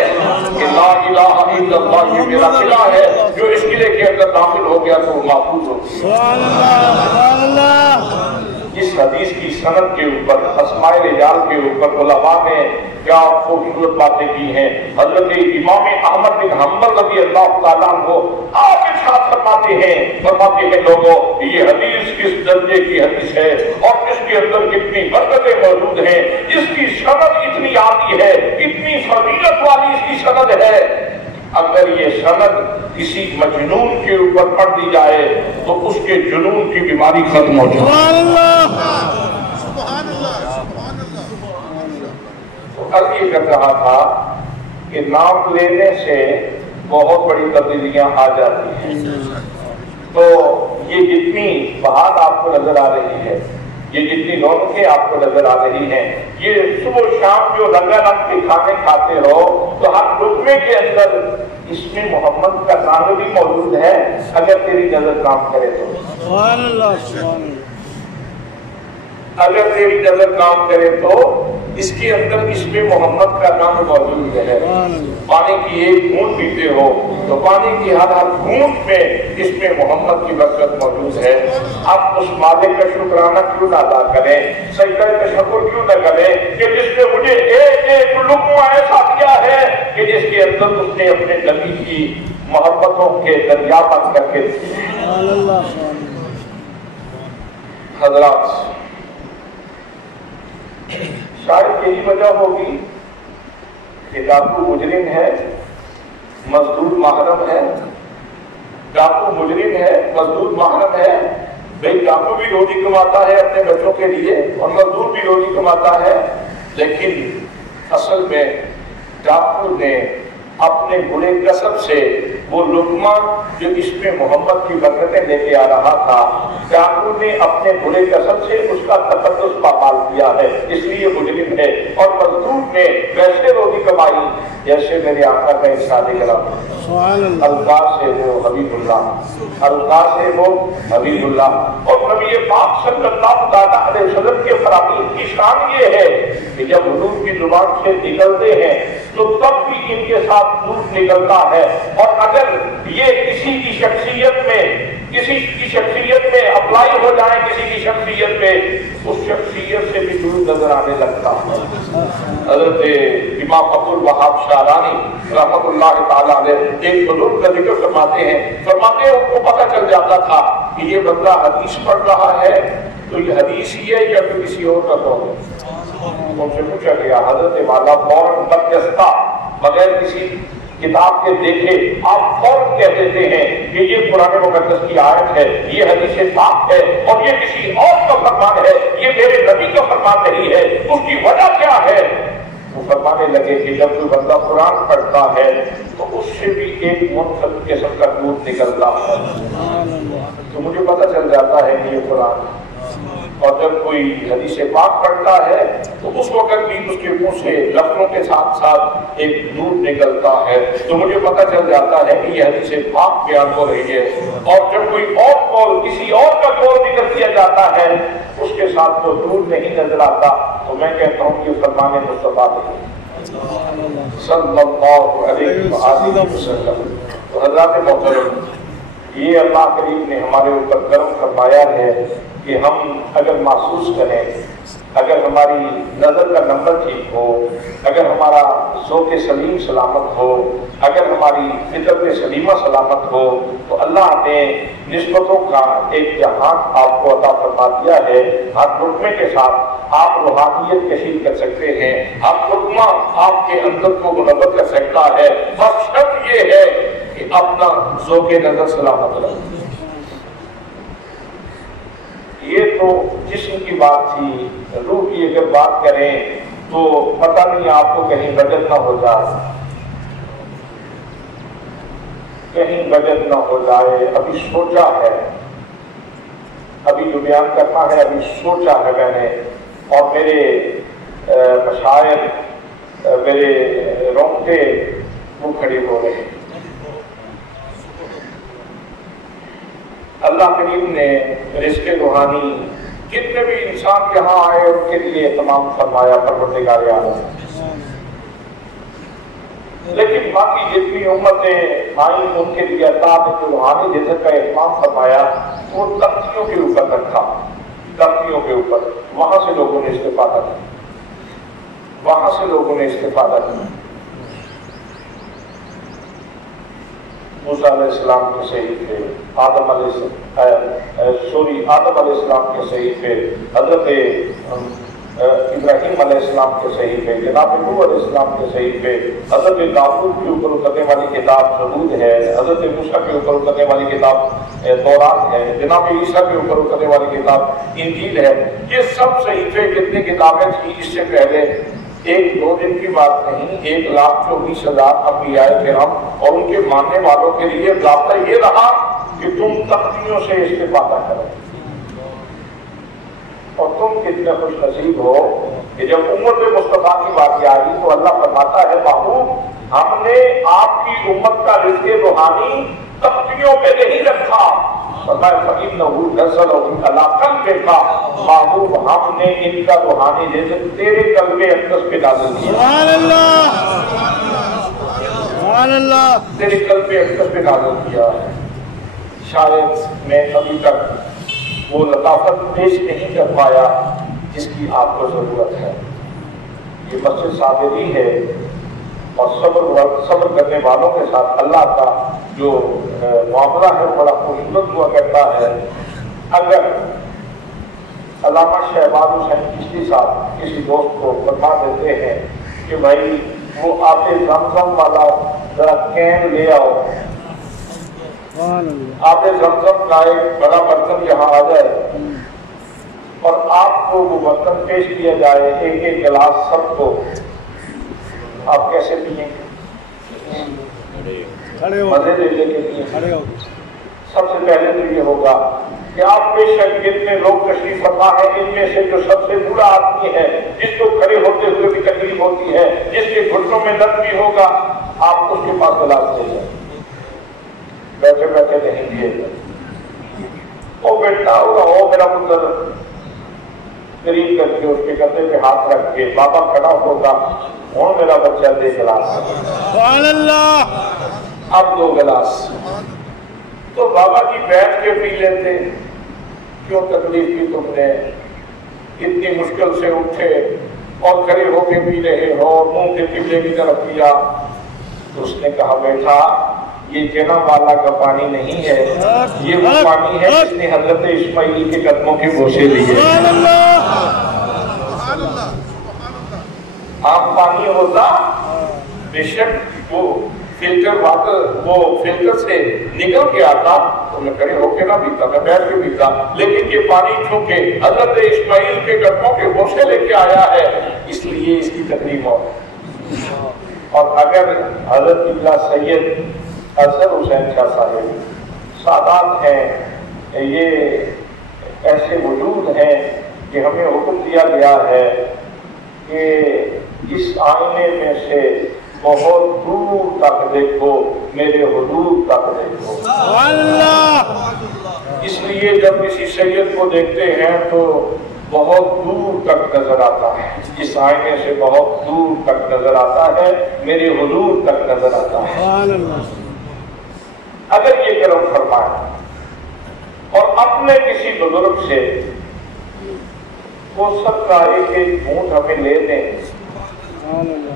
کہ لا الہ الا اللہ یہ میرا قلعہ ہے، جو اس قلعے کے اندر داخل ہو گیا تو محفوظ ہو گیا۔ سبحان اللہ، سبحان اللہ۔ اس حدیث کی سند کے اوپر اسماء رجال کے اوپر علماء نے کیا خوبصورت باتیں کی ہیں۔ حضرت امام احمد بن حنبل رضی اللہ تعالیٰ عنہ آپ کے ساتھ فرماتے ہیں لوگوں یہ حدیث کس درجے کی حدیث ہے اور اس کے اندر کتنی برکتیں موجود ہیں، اس کی سند اتنی عالی ہے، اتنی فضیلت والی اس کی سند ہے، اگر یہ سند کسی مجنون کے اوپر پڑھ دی جائے تو اس کے جنون کی بیماری ختم ہو جائے۔ سبحان اللہ۔ سبحان اللہ، سبحان اللہ۔ تو عرض یہ کر رہا تھا کہ نام لینے سے بہت بڑی تبدیلیاں آ جاتی ہیں۔ تو یہ جتنی بات آپ کو نظر آ رہی ہے یہ جتنی رونقیں آپ کو نظر آ رہی ہیں، یہ صبح و شام جو رنگا رنگ کے کھانے کھاتے ہو تو ہر لقمے کے اندر اس میں محمد کا نام بھی موجود ہے، اگر تیری نظر کام کرے تو۔ سبحان اللہ سبحان اللہ۔ اگر تیری نظر کام کرے تو اس کے اندر اس میں محمد کا نام موجود ہے۔ پانی کی ایک گھونٹ پیتے ہو تو پانی کی ہر گھونٹ میں اس میں محمد کی برکت موجود ہے۔ آپ اس مالک کا شکرانہ کیوں نہ ادا کریں، سجدہ تشکر کیوں نہ کریں کہ جس نے مجھے ایک ایک لقمہ ایسا دیا ہے کہ جس کے اندر اس نے اپنے نبی کی محبتوں کے دریا بند کر کے حضرات شاید یہی وجہ ہوگی کہ ڈاکو مجرم ہے، مزدور محرم ہے۔ ڈاکو مجرم ہے، مزدور محرم ہے۔ بھئی ڈاکو بھی روزی کماتا ہے اپنے بچوں کے لیے اور مزدور بھی روزی کماتا ہے، لیکن اصل میں ڈاکو نے اپنے برے کسب سے وہ لقمہ جو اس میں محمد کی برکتیں لے کے آ رہا تھا، ڈاکو نے اپنے برے کسب سے اس کا تقدس پامال کیا ہے، اس لیے مجرم ہے۔ اور مزدور نے ویسے روزی کمائی جیسے میرے آقا کا ارشاد کرام، الفاظ ہے وہ حبیب اللہ، الفاظ ہے وہ حبیب اللہ۔ اور نبی پاک صلی اللہ علیہ وسلم کے فرامین کی شان یہ ہے کہ جب حضور کی زبان سے نکلتے ہیں تو تب بھی ان کے ساتھ دودھ نکلتا ہے، اور اگر یہ کسی کی شخصیت میں اپلائی ہو جائے، کسی کی شخصیت میں، اس شخصیت سے بھی دودھ نظر آنے لگتا ہے۔ حضرت امام عبد الوہاب شعرانی رحمۃ اللہ تعالیٰ علیہ ایک بزرگ کا ذکر فرماتے ہیں ان کو پتہ چل جاتا تھا کہ یہ بندہ حدیث پڑھ رہا ہے تو یہ حدیث ہی ہے یا پھر کسی اور کا قول ہے۔ ان سے پوچھا گیا، حضرت والا فوراً بدجستہ بغیر کسی کتاب کے دیکھے آپ فوراً کہہ دیتے ہیں کہ یہ قرآن مقدس کی آیت ہے، یہ حدیث پاک ہے اور یہ کسی اور کا فرمان ہے، یہ میرے نبی کا فرمان نہیں ہے۔ اس کی وجہ کیا ہے؟ وہ فرمانے لگے کہ جب کوئی بندہ قرآن پڑھتا ہے تو اس سے بھی ایک منفرد قسم کا دودھ نکلتا ہے، تو مجھے پتہ چل جاتا ہے کہ یہ قرآن ہے۔ اور جب کوئی حدیث پاک پڑھتا ہے تو اس وقت بھی اس کے منہ سے لفظوں کے ساتھ ساتھ ایک دودھ نکلتا ہے، تو مجھے پتہ چل جاتا ہے کہ یہ حدیث پاک بیان ہو رہی ہے۔ اور جب کوئی اور قول کسی اور کا قول ذکر کیا جاتا ہے اس کے ساتھ تو دودھ نہیں نظر آتا، تو میں کہتا ہوں کہ فرمان مصطفیٰ صلی اللہ علیہ وسلم۔ تو حضرات محترم، یہ اللہ کریم نے ہمارے اوپر کرم فرمایا ہے کہ ہم اگر محسوس کریں، اگر ہماری نظر کا نمبر ٹھیک ہو، اگر ہمارا ذوق سلیم سلامت ہو، اگر ہماری فطرت سلیمہ سلامت ہو، تو اللہ نے نسبتوں کا ایک جہان آپ کو عطا فرما دیا ہے۔ ہر لقمے کے ساتھ آپ روحانیت کشید کر سکتے ہیں، ہر لقمہ آپ کے اندر کو منور کر سکتا ہے، بس شرط یہ ہے کہ اپنا ذوق نظر سلامت رکھیں۔ یہ تو جسم کی بات تھی، روح کی اگر بات کریں تو پتہ نہیں آپ کو کہیں بدل نہ ہو جائے، کہیں بدل نہ ہو جائے۔ ابھی سوچا ہے، ابھی جو بیان کرنا ہے ابھی سوچا ہے میں نے، اور میرے مشاعر، میرے رونگٹے وہ کھڑے ہو رہے ہیں۔ اللہ کریم نے رزق روحانی جتنے بھی انسان یہاں آئے ان کے لیے اہتمام فرمایا پروردگار عالم، لیکن باقی جتنی امتیں آئیں ان کے لیے اللہ نے جو روحانی رزق کا اہتمام فرمایا وہ تختیوں کے اوپر رکھا، تختیوں کے اوپر، وہاں سے لوگوں نے استفادہ کیا، وہاں سے لوگوں نے استفادہ کیا۔ موسیٰ علیہ السلام کے صحیفے، آدم علیہ السلام کے صحیفے، حضرت ابراہیم علیہ السلام کے صحیفے، جناب نوح علیہ السلام کے صحیفے، حضرت داؤد کے اوپر اترنے والی کتاب زبور ہے، حضرت موسیٰ کے اوپر اترنے والی کتاب تورات ہے، جناب عیسیٰ کے اوپر اترنے والی کتاب انجیل ہے۔ یہ سب صحیفے کتنی کتابیں تھیں اس سے پہلے؟ ایک دو دن کی بات نہیں، 1,24,000 انبیاء کرام اور ان کے ماننے والوں کے لیے ضابطہ یہ رہا کہ تم تختیوں سے استفادہ کرو، اور تم کتنے خوش نصیب ہو کہ جب امت مصطفیٰ کی بات آئی تو اللہ فرماتا ہے محبوب ہم نے آپ کی امت کا رزق روحانی تختیوں پہ نہیں رکھا، فرمایا فَإِنَّهُ نَزَّلَهُ عَلَىٰ قَلْبِكَ، محبوب ہم نے ان کا روحانی رزق تیرے قلب اقدس پہ نازل کیا، سبحان اللہ سبحان اللہ، تیرے قلب اقدس پہ نازل کیا ہے۔ شاید میں ابھی تک وہ لطافت پیش نہیں کر پایا جس کی آپ کو ضرورت ہے۔ یہ مسجد صابری ہے اور صبر کرنے والوں کے ساتھ اللہ کا جو معاملہ ہے بڑا خوبصورت ہوا کرتا ہے۔ اگر علامہ شہباز حسین چشتی صاحب کسی دوست کو بتا دیتے ہیں کہ بھائی وہ آب زمزم والا ذرا کین لے آؤ، آب زمزم کا ایک بڑا برتن یہاں آ جائے اور آپ کو وہ برتن پیش کیا جائے ایک ایک گلاس سب کو، آپ کیسے پیئیں گے؟ مزے لے لے کے پیئیں۔ سب سے پہلے تو یہ ہوگا کہ آپ بے شک جتنے لوگ تشریف فرما ہے ان میں سے جو سب سے بوڑھا آدمی ہے، جس کو کھڑے ہوتے ہوئے بھی تکلیف ہوتی ہے، جس کے گھٹنوں میں درد بھی ہوگا، آپ اس کے پاس گلاس لے جائیں، بیٹھے بیٹھے نہیں دیے جائیں۔ وہ بیٹھا ہوگا ہو میرا پتر قریب کر کے اس کے کندھے پہ ہاتھ رکھ کے بابا کھڑا ہوگا، اور میرا بچہ دے گلاس، سبحان اللہ، اب دو گلاس، تو بابا جی بیٹھ کے پی لیتے، کیوں تکلیف کی تم نے، اتنی مشکل سے اٹھے اور کھڑے ہو کے پی رہے ہو، منہ کے قبلے کی طرف کیا۔ تو اس نے کہا بیٹا یہ جنم والا کا پانی نہیں ہے، یہ وہ پانی ہے جس نے حضرت اسماعیل کے قدموں کے بوسے لیے۔ سبحان اللہ، سبحان اللہ، آپ پانی ہوتا بے شک وہ فلٹر واٹر وہ فلٹر سے نکل کے آتا تو میں کھڑے ہو کے نہ پیتا، میں بیٹھ کے پیتا، لیکن یہ پانی چونکہ حضرت اسماعیل کے قدموں کے بوسے لے کے آیا ہے اس لیے اس کی تقریب ہو۔ اور اگر حضرت قبلہ سید اظہر حسین شاہ صاحب سادات ہیں، یہ ایسے وجود ہیں کہ ہمیں حکم دیا گیا ہے کہ اس آئینے میں سے بہت دور تک دیکھو، میرے حضور تک دیکھو۔ سبحان اللہ، اس لیے جب کسی سید کو دیکھتے ہیں تو بہت دور تک نظر آتا ہے، اس آئینے سے بہت دور تک نظر آتا ہے، میرے حضور تک نظر آتا ہے۔ سبحان اللہ، اگر یہ کرم فرمائے اور اپنے کسی بزرگ سے وہ سب کا ایک ایک گھونٹ ہمیں لے دیں سبحان اللہ،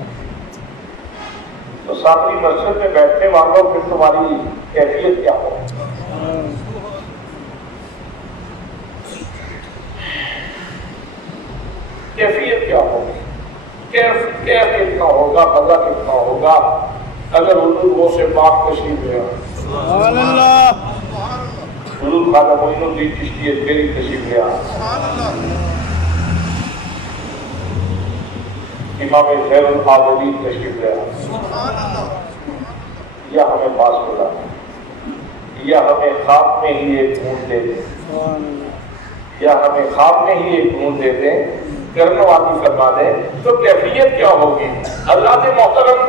تو ساتھی مسجد میں بیٹھنے والوں پھر تمہاری کیفیت کیا ہو؟ کیفیت کیا ہوگی؟ کیف کتنا ہوگا، مزہ کتنا ہوگا اگر حضور وہ سے پاک تشریف لے آئے۔ سبحان اللہ، حضور خواجہ معین الدین چشتی اجمیری تشریف لے آئے، سبحان اللہ، امام خیر العابدین تشریف لے آئے، سبحان اللہ، یا ہمیں پاس بلا یا ہمیں خواب میں ہی ایک گھونٹ دے دیں، سبحان اللہ، یا ہمیں خواب میں ہی ایک گھونٹ دے دیں، کرنے والی فرما دیں، تو کیفیت کیا ہوگی؟ اللہ کے محترم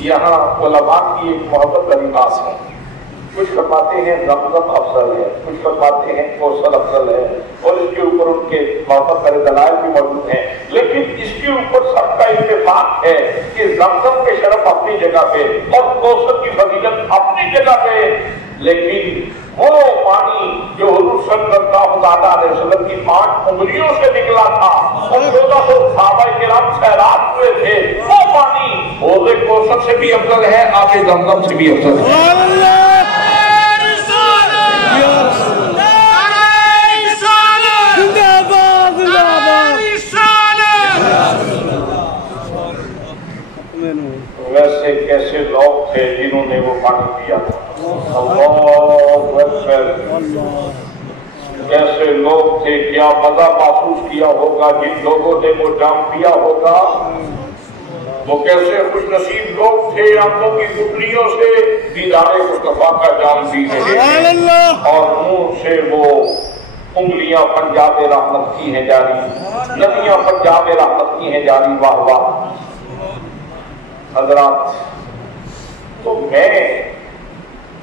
یہاں علماء کی ایک محبت کا لباس ہے، کچھ فرماتے ہیں زمزم افضل ہے، کچھ فرماتے ہیں کوثر افضل ہے، اور اس کے اوپر ان کے محبت کرے دلائل بھی موجود ہیں، لیکن اس کے اوپر سب کا اتفاق ہے کہ زمزم کے شرف اپنی جگہ پہ اور کوثر کی فضیلت اپنی جگہ پہ، لیکن وہ پانی جو حضور صلی اللہ علیہ وسلم کی 5 انگلیوں سے نکلا تھا اور 1400 صحابہ کرام سیراب ہوئے تھے، وہ پانی حوض کوثر سے بھی افضل ہے، آب زمزم سے بھی افضل ہے۔ سبحان اللہ، زندہ باد، زندہ باد، ویسے کیسے لوگ تھے جنہوں نے وہ پانی پیا تھا؟ اللہ اکبر، کیسے لوگ تھے، کیا مزہ محسوس کیا ہوگا جن لوگوں نے وہ جام پیا ہوگا، وہ کیسے خوش نصیب لوگ تھے آنکھوں کی گٹھلیوں سے دیدار مصطفیٰ کا جام پی رہے سبحان ہیں اللہ، اور منہ سے وہ انگلیاں پنجاب رحمت کی ہیں جاری، ندیاں پنجاب رحمت کی ہیں جاری، واہ واہ حضرات۔ تو میں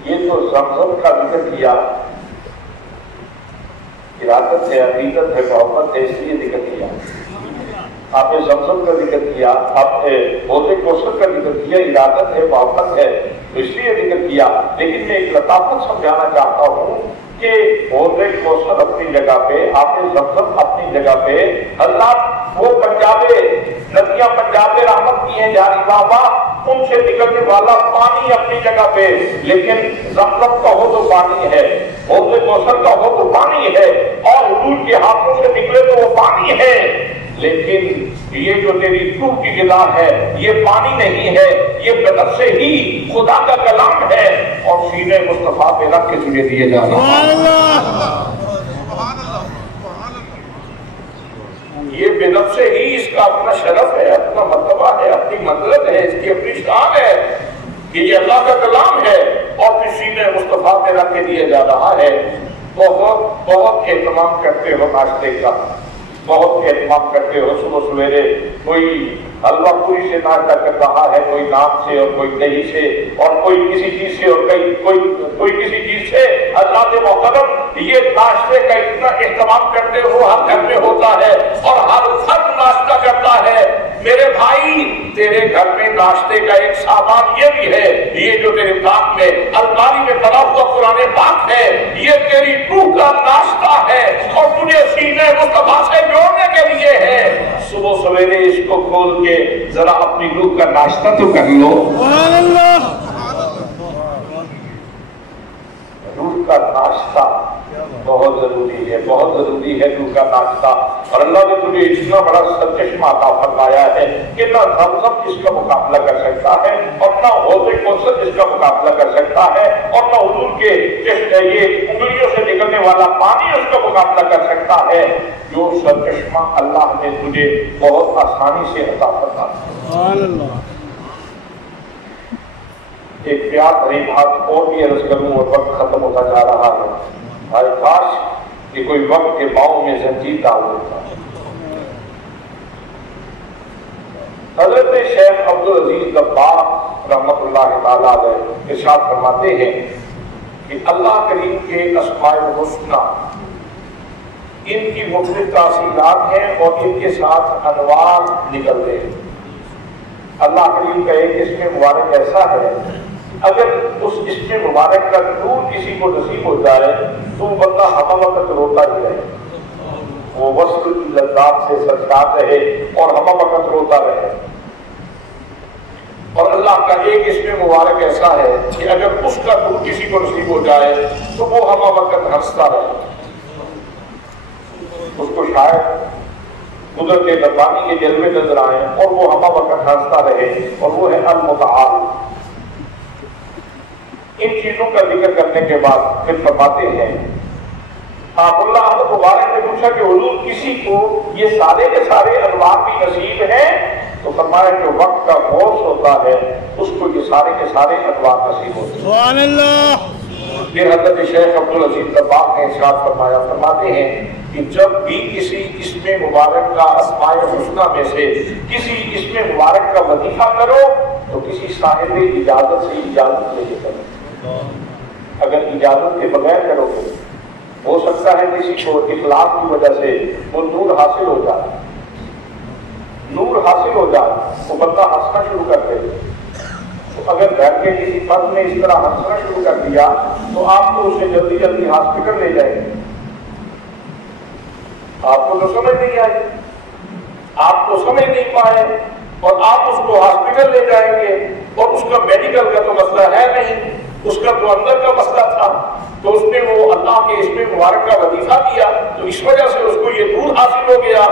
یہ تو زمزم کا ذکر کیا، ارادت ہے، عقیدت ہے، محبت ہے، اس لیے ذکر کیا۔ آپ نے زمزم کا ذکر کیا، آپ نے حوض کوثر کا ذکر کیا، ارادت ہے، محبت ہے، تو اس لیے ذکر کیا۔ لیکن میں ایک لطافت سمجھانا چاہتا ہوں کہ حوض کوثر اپنی جگہ پہ، آپ نے زمزم اپنی جگہ پہ، اللہ وہ پنجاب ندیاں پنجاب رحمت کی ہیں جاری، واہ واہ، ان سے نکلنے والا پانی اپنی جگہ پہ، لیکن زمزم کا ہو تو پانی ہے، حوض کوثر کا ہو تو پانی ہے، اور حضور کے ہاتھوں سے نکلے تو وہ پانی ہے، لیکن یہ جو تیری روح کی غذا ہے یہ پانی نہیں ہے، یہ بدن سے ہی خدا کا کلام ہے، اور سینے مصطفیٰ پہ رکھ کے تجھے دیے جا رہا ہے۔ یہ بدن سے ہی اس کا اپنا شرف ہے، اپنا مرتبہ ہے، اپنی منزلت ہے، اس کی اپنی شان ہے کہ یہ اللہ کا کلام ہے، اور پھر سینے مصطفیٰ پہ رکھ کے دیا جا رہا ہے۔ بہت بہت اہتمام کرتے ہو ناشتے کا، بہت اہتمام کرتے ہو، صبح سویرے کوئی حلوہ پوری سے ناشتہ کر رہا ہے، کوئی نان سے اور کوئی دہی سے اور کوئی کسی چیز سے اور کوئی کسی چیز سے۔ حضرات محترم، یہ ناشتے کا اتنا اہتمام کرتے ہو، ہر گھر میں ہوتا ہے اور ہر فرد ناشتہ کرتا ہے۔ میرے بھائی، تیرے گھر میں ناشتے کا ایک سامان یہ بھی ہے، یہ جو تیرے کام میں الماری میں بنا ہوا قرآن پاک ہے، یہ تیری روح کا ناشتہ ہے اور تجھے سینے مصطفیٰ سے جوڑنے کے لیے ہے۔ صبح سویرے اس کو کھول کے ذرا اپنی روح کا ناشتہ تو کر لو۔ روح کا ناشتہ بہت ضروری ہے، بہت ضروری ہے روح کا ناشتہ۔ اور اللہ نے تجھے اتنا بڑا سرچشمہ عطا فرمایا ہے کہ نہ زمزم اس کا مقابلہ کر سکتا ہے، اور نہ حوض کوثر اس کا مقابلہ کر سکتا ہے، اور نہ حضور کے یہ انگلیوں سے نکلنے والا پانی اس کا مقابلہ کر سکتا ہے۔ جو سرچشمہ اللہ نے تجھے بہت آسانی سے عطا فرمایا۔ ایک پیار بھری بات اور بھی عرض کروں اور وقت ختم ہوتا جا رہا ہے۔ ہر کاش کہ کوئی وقت کے باؤں میں زنجیر ڈال دیتا۔ حضرت شیخ عبدالعزیز دباغ رحمۃ اللہ تعالیٰ علیہ ارشاد فرماتے ہیں کہ اللہ کریم کے اسماء الحسنی ان کی مختلف تاثیرات ہیں اور ان کے ساتھ انوار نکلتے ہیں۔ اللہ کریم کا ایک اسم مبارک ایسا ہے، اگر اس اسم مبارک کا نور کسی کو نصیب ہو جائے تو وہ بندہ ہمہ وقت روتا ہی رہے، وہ وصل کی لذات سے سرشار رہے اور ہمہ وقت روتا رہے۔ اور اللہ کا ایک اسم مبارک ایسا ہے کہ اگر اس کا نور کسی کو نصیب ہو جائے تو وہ ہمہ وقت ہنستا رہے، اس کو شاید قدرت ربانی کے جلوے نظر آئے اور وہ ہمہ وقت ہنستا رہے، اور وہ ہے المتعال۔ ان چیزوں کا ذکر کرنے کے بعد پھر فرماتے ہیں، آپ اللہ احمد مبارک نے پوچھا کہ حضور کسی کو یہ سارے کے سارے انوار بھی نصیب ہیں؟ تو فرمایا کہ وقت کا غوث ہوتا ہے اس کو یہ سارے کے سارے انوار نصیب ہوتے ہیں۔ سبحان اللہ۔ پھر حضرت شیخ عبدالعزیز دباغ نے ارشاد فرمایا، فرماتے ہیں کہ جب بھی کسی اسم مبارک کا اسماء الحسنی میں سے کسی اسم مبارک کا وظیفہ کرو تو کسی صاحب اجازت سے اجازت لے کے کرو۔ اگر اجازت کے بغیر کرو گے ہو سکتا ہے کسی کو اخلاص کی وجہ سے وہ نور حاصل ہو جائے، نور حاصل ہو جائے وہ بندہ ہنسنا شروع کر دے۔ تو اگر گھر کے کسی فرد نے اس طرح ہنسنا شروع کر دیا تو آپ کو اسے جلدی جلدی ہاسپٹل لے جائیں گے، آپ کو تو سمجھ نہیں آئی، آپ کو سمجھ نہیں پائے، اور آپ اس کو ہاسپٹل لے جائیں گے اور اس کا میڈیکل کا تو مسئلہ ہے نہیں، اس کا تو اندر کا مسئلہ تھا، تو اس نے وہ اللہ کے اسم مبارک کا وظیفہ کیا تو اس وجہ سے اس کو یہ نور حاصل ہو گیا۔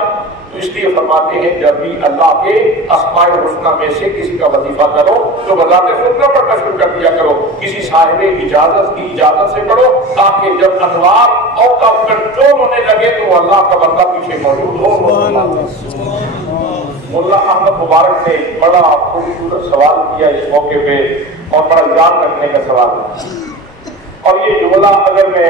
تو اس لیے فرماتے ہیں جب بھی اللہ کے اسماء الحسنی میں سے کسی کا وظیفہ کرو تو بذات خود نہ پڑھنا شروع کر دیا کرو، کسی صاحب اجازت کی اجازت سے پڑھو، تاکہ جب انوار اور کا کنٹرول ہونے لگے تو اللہ کا بندہ پیچھے موجود ہو۔ ملا احمد مبارک نے بڑا خوبصورت سوال کیا اس موقع پہ، اور بڑا یاد رکھنے کا سوال ہے، اور یہ جملہ اگر میں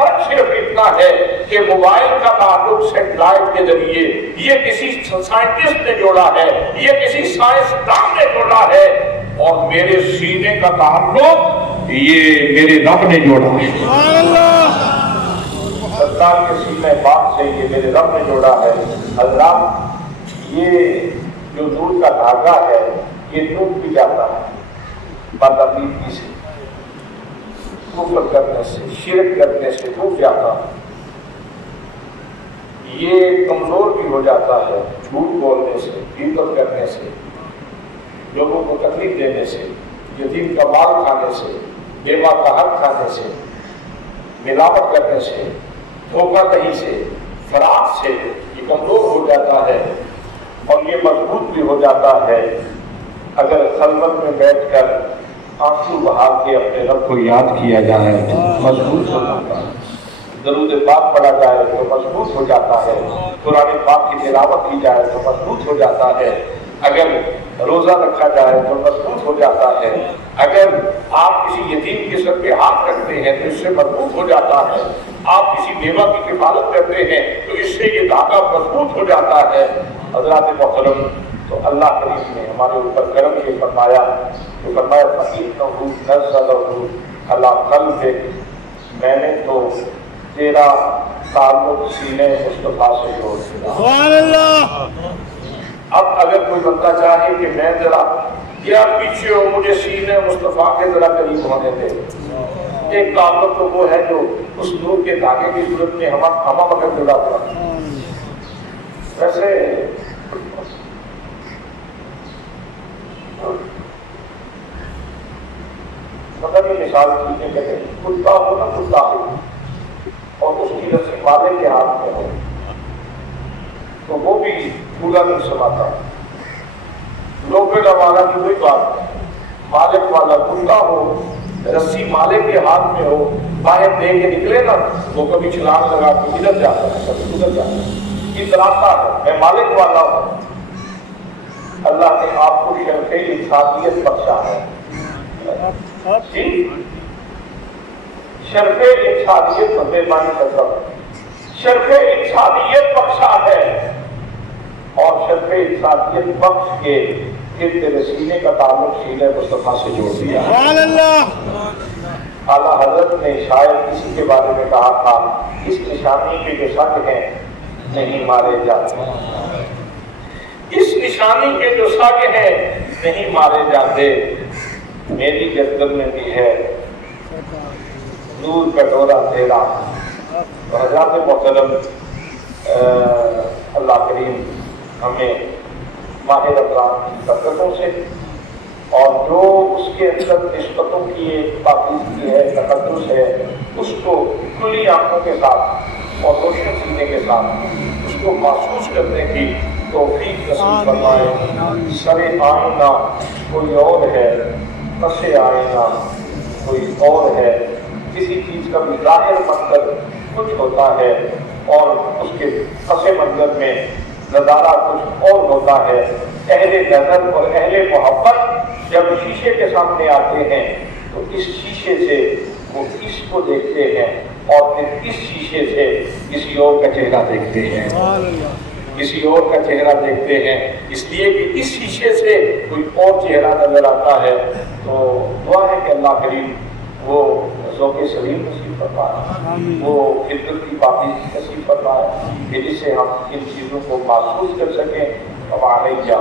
فرق صرف اتنا ہے کہ موبائل کا تعلق سیٹلائٹ کے ذریعے یہ کسی سائنٹسٹ نے جوڑا ہے، یہ کسی سائنسدان نے جوڑا ہے، اور میرے سینے کا تعلق یہ میرے رب نے جوڑا ہے۔ سبحان اللہ، سرکار کے سینے پاک سے یہ میرے رب نے جوڑا ہے۔ اللہ یہ جو دودھ کا دھاگا ہے یہ ٹوٹ بھی جاتا ہے بدعقیدگی سے، کفر کرنے سے، شرک کرنے سے ٹوٹ جاتا ہے، یہ کمزور بھی ہو جاتا ہے جھوٹ بولنے سے، غیبت کرنے سے، لوگوں کو تکلیف دینے سے، یتیم کا مال کھانے سے، بیوہ کا حق کھانے سے، ملاوٹ کرنے سے، دھوکہ دہی سے، فراق سے یہ کمزور ہو جاتا ہے، اور یہ مضبوط بھی ہو جاتا ہے اگر خلوت میں بیٹھ کر آنسو بہا کے اپنے رب کو یاد کیا جائے تو مضبوط ہو جاتا ہے، درود پاک پڑھا جائے تو مضبوط ہو جاتا ہے، قرآن پاک کی تلاوت کی جائے تو مضبوط ہو جاتا ہے، اگر روزہ رکھا جائے تو مضبوط ہو جاتا ہے، اگر آپ کسی یتیم کے سر پہ ہاتھ رکھتے ہیں تو اس سے مضبوط ہو جاتا ہے، آپ کسی بیوہ کی کفالت کرتے ہیں تو اس سے یہ دھاگا مضبوط ہو جاتا ہے۔ حضرات محترم، تو اللہ کریم نے ہمارے اوپر کرم یہ فرمایا کہ فرمایا فَإِنَّهُ نَزَّلَهُ عَلَىٰ قَلْبِكَ، میں نے تو تیرا تعلق سینے مصطفیٰ سے جوڑ دیا۔ سبحان اللہ، اب اگر کوئی بندہ چاہے کہ میں ذرا یا پیچھے ہو، مجھے سینے مصطفیٰ کے ذرا قریب ہونے دے، ایک تعلق تو وہ ہے جو اس نور کے دھاگے کی صورت میں ہما مگر جڑا ہوا۔ ویسے مطلب یہ مثال کی کہ کتا ہو نا، کتا ہو اور اس کی رسی مالک کے ہاتھ میں ہو تو وہ بھی پورا نہیں سماتا، لوگ والا کی کوئی بات نہیں، مالک والا کتا ہو، رسی مالک کے ہاتھ میں ہو، باہر دے کے نکلے نا وہ کبھی چھلانگ لگا کے ادھر جاتا ہے، کبھی ادھر جاتا ہے، اتراتا ہے میں مالک والا ہوں۔ اللہ نے آپ کو شرف انسانیت بخشا ہے، جی شرف انسانیت مہربانی کرتا ہوں، شرف انسانیت بخشا ہے، اور شرف انسانیت بخش کے پھر تیرے سینے کا تعلق سینے مصطفیٰ سے جوڑ دیا۔ سبحان اللہ، اعلیٰ حضرت نے شاید کسی کے بارے میں کہا تھا اس نشانی کے جو سگ ہیں نہیں مارے جاتے، اس نشانی کے جو سگ ہیں نہیں مارے جاتے، میری گردن میں بھی ہے نور کا ڈورا تیرا۔ حضرات محترم، اللہ کریم ہمیں ماہ رمضان کی برکتوں سے اور جو اس کے اندر نسبتوں کی ایک پاکیزگی ہے، تقدس ہے، اس کو کھلی آنکھوں کے ساتھ اور روشن سینے کے ساتھ اس کو محسوس کرنے کی توفیق نصیب فرمائے۔ سر آئینہ کوئی اور ہے، پس آئینہ کوئی اور ہے، کسی چیز کا بھی ظاہر منظر کچھ ہوتا ہے اور اس کے پس منظر میں نظارہ کچھ اور ہوتا ہے۔ اہل نظر اور اہل محبت جب شیشے کے سامنے آتے ہیں تو اس شیشے سے وہ اس کو دیکھتے ہیں اور پھر اس شیشے سے کسی اور کا چہرہ دیکھتے ہیں، کسی اور کا چہرہ دیکھتے ہیں، اس لیے کہ اس شیشے سے کوئی اور چہرہ نظر آتا ہے۔ تو دعا ہے کہ اللہ کریم وہ ذوق سلیم نصیب فرمائے، وہ فطرت کی پاکیزگی نصیب فرمائے کہ جس سے ہم ان چیزوں کو محسوس کر سکیں۔ ہمارے کیا